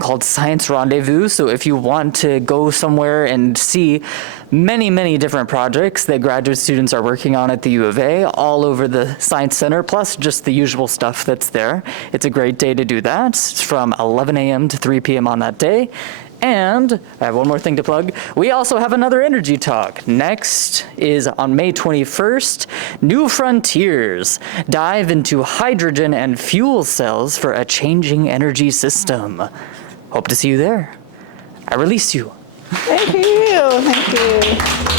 called Science Rendezvous. So if you want to go somewhere and see many, many different projects that graduate students are working on at the U of A all over the Science Center, plus just the usual stuff that's there, it's a great day to do that. It's from 11 a.m. to 3 p.m. on that day. And I have one more thing to plug. We also have another Energy Talk. Next is on May 21st, New Frontiers. Dive into hydrogen and fuel cells for a changing energy system. Hope to see you there. I release you. Thank you. Thank you.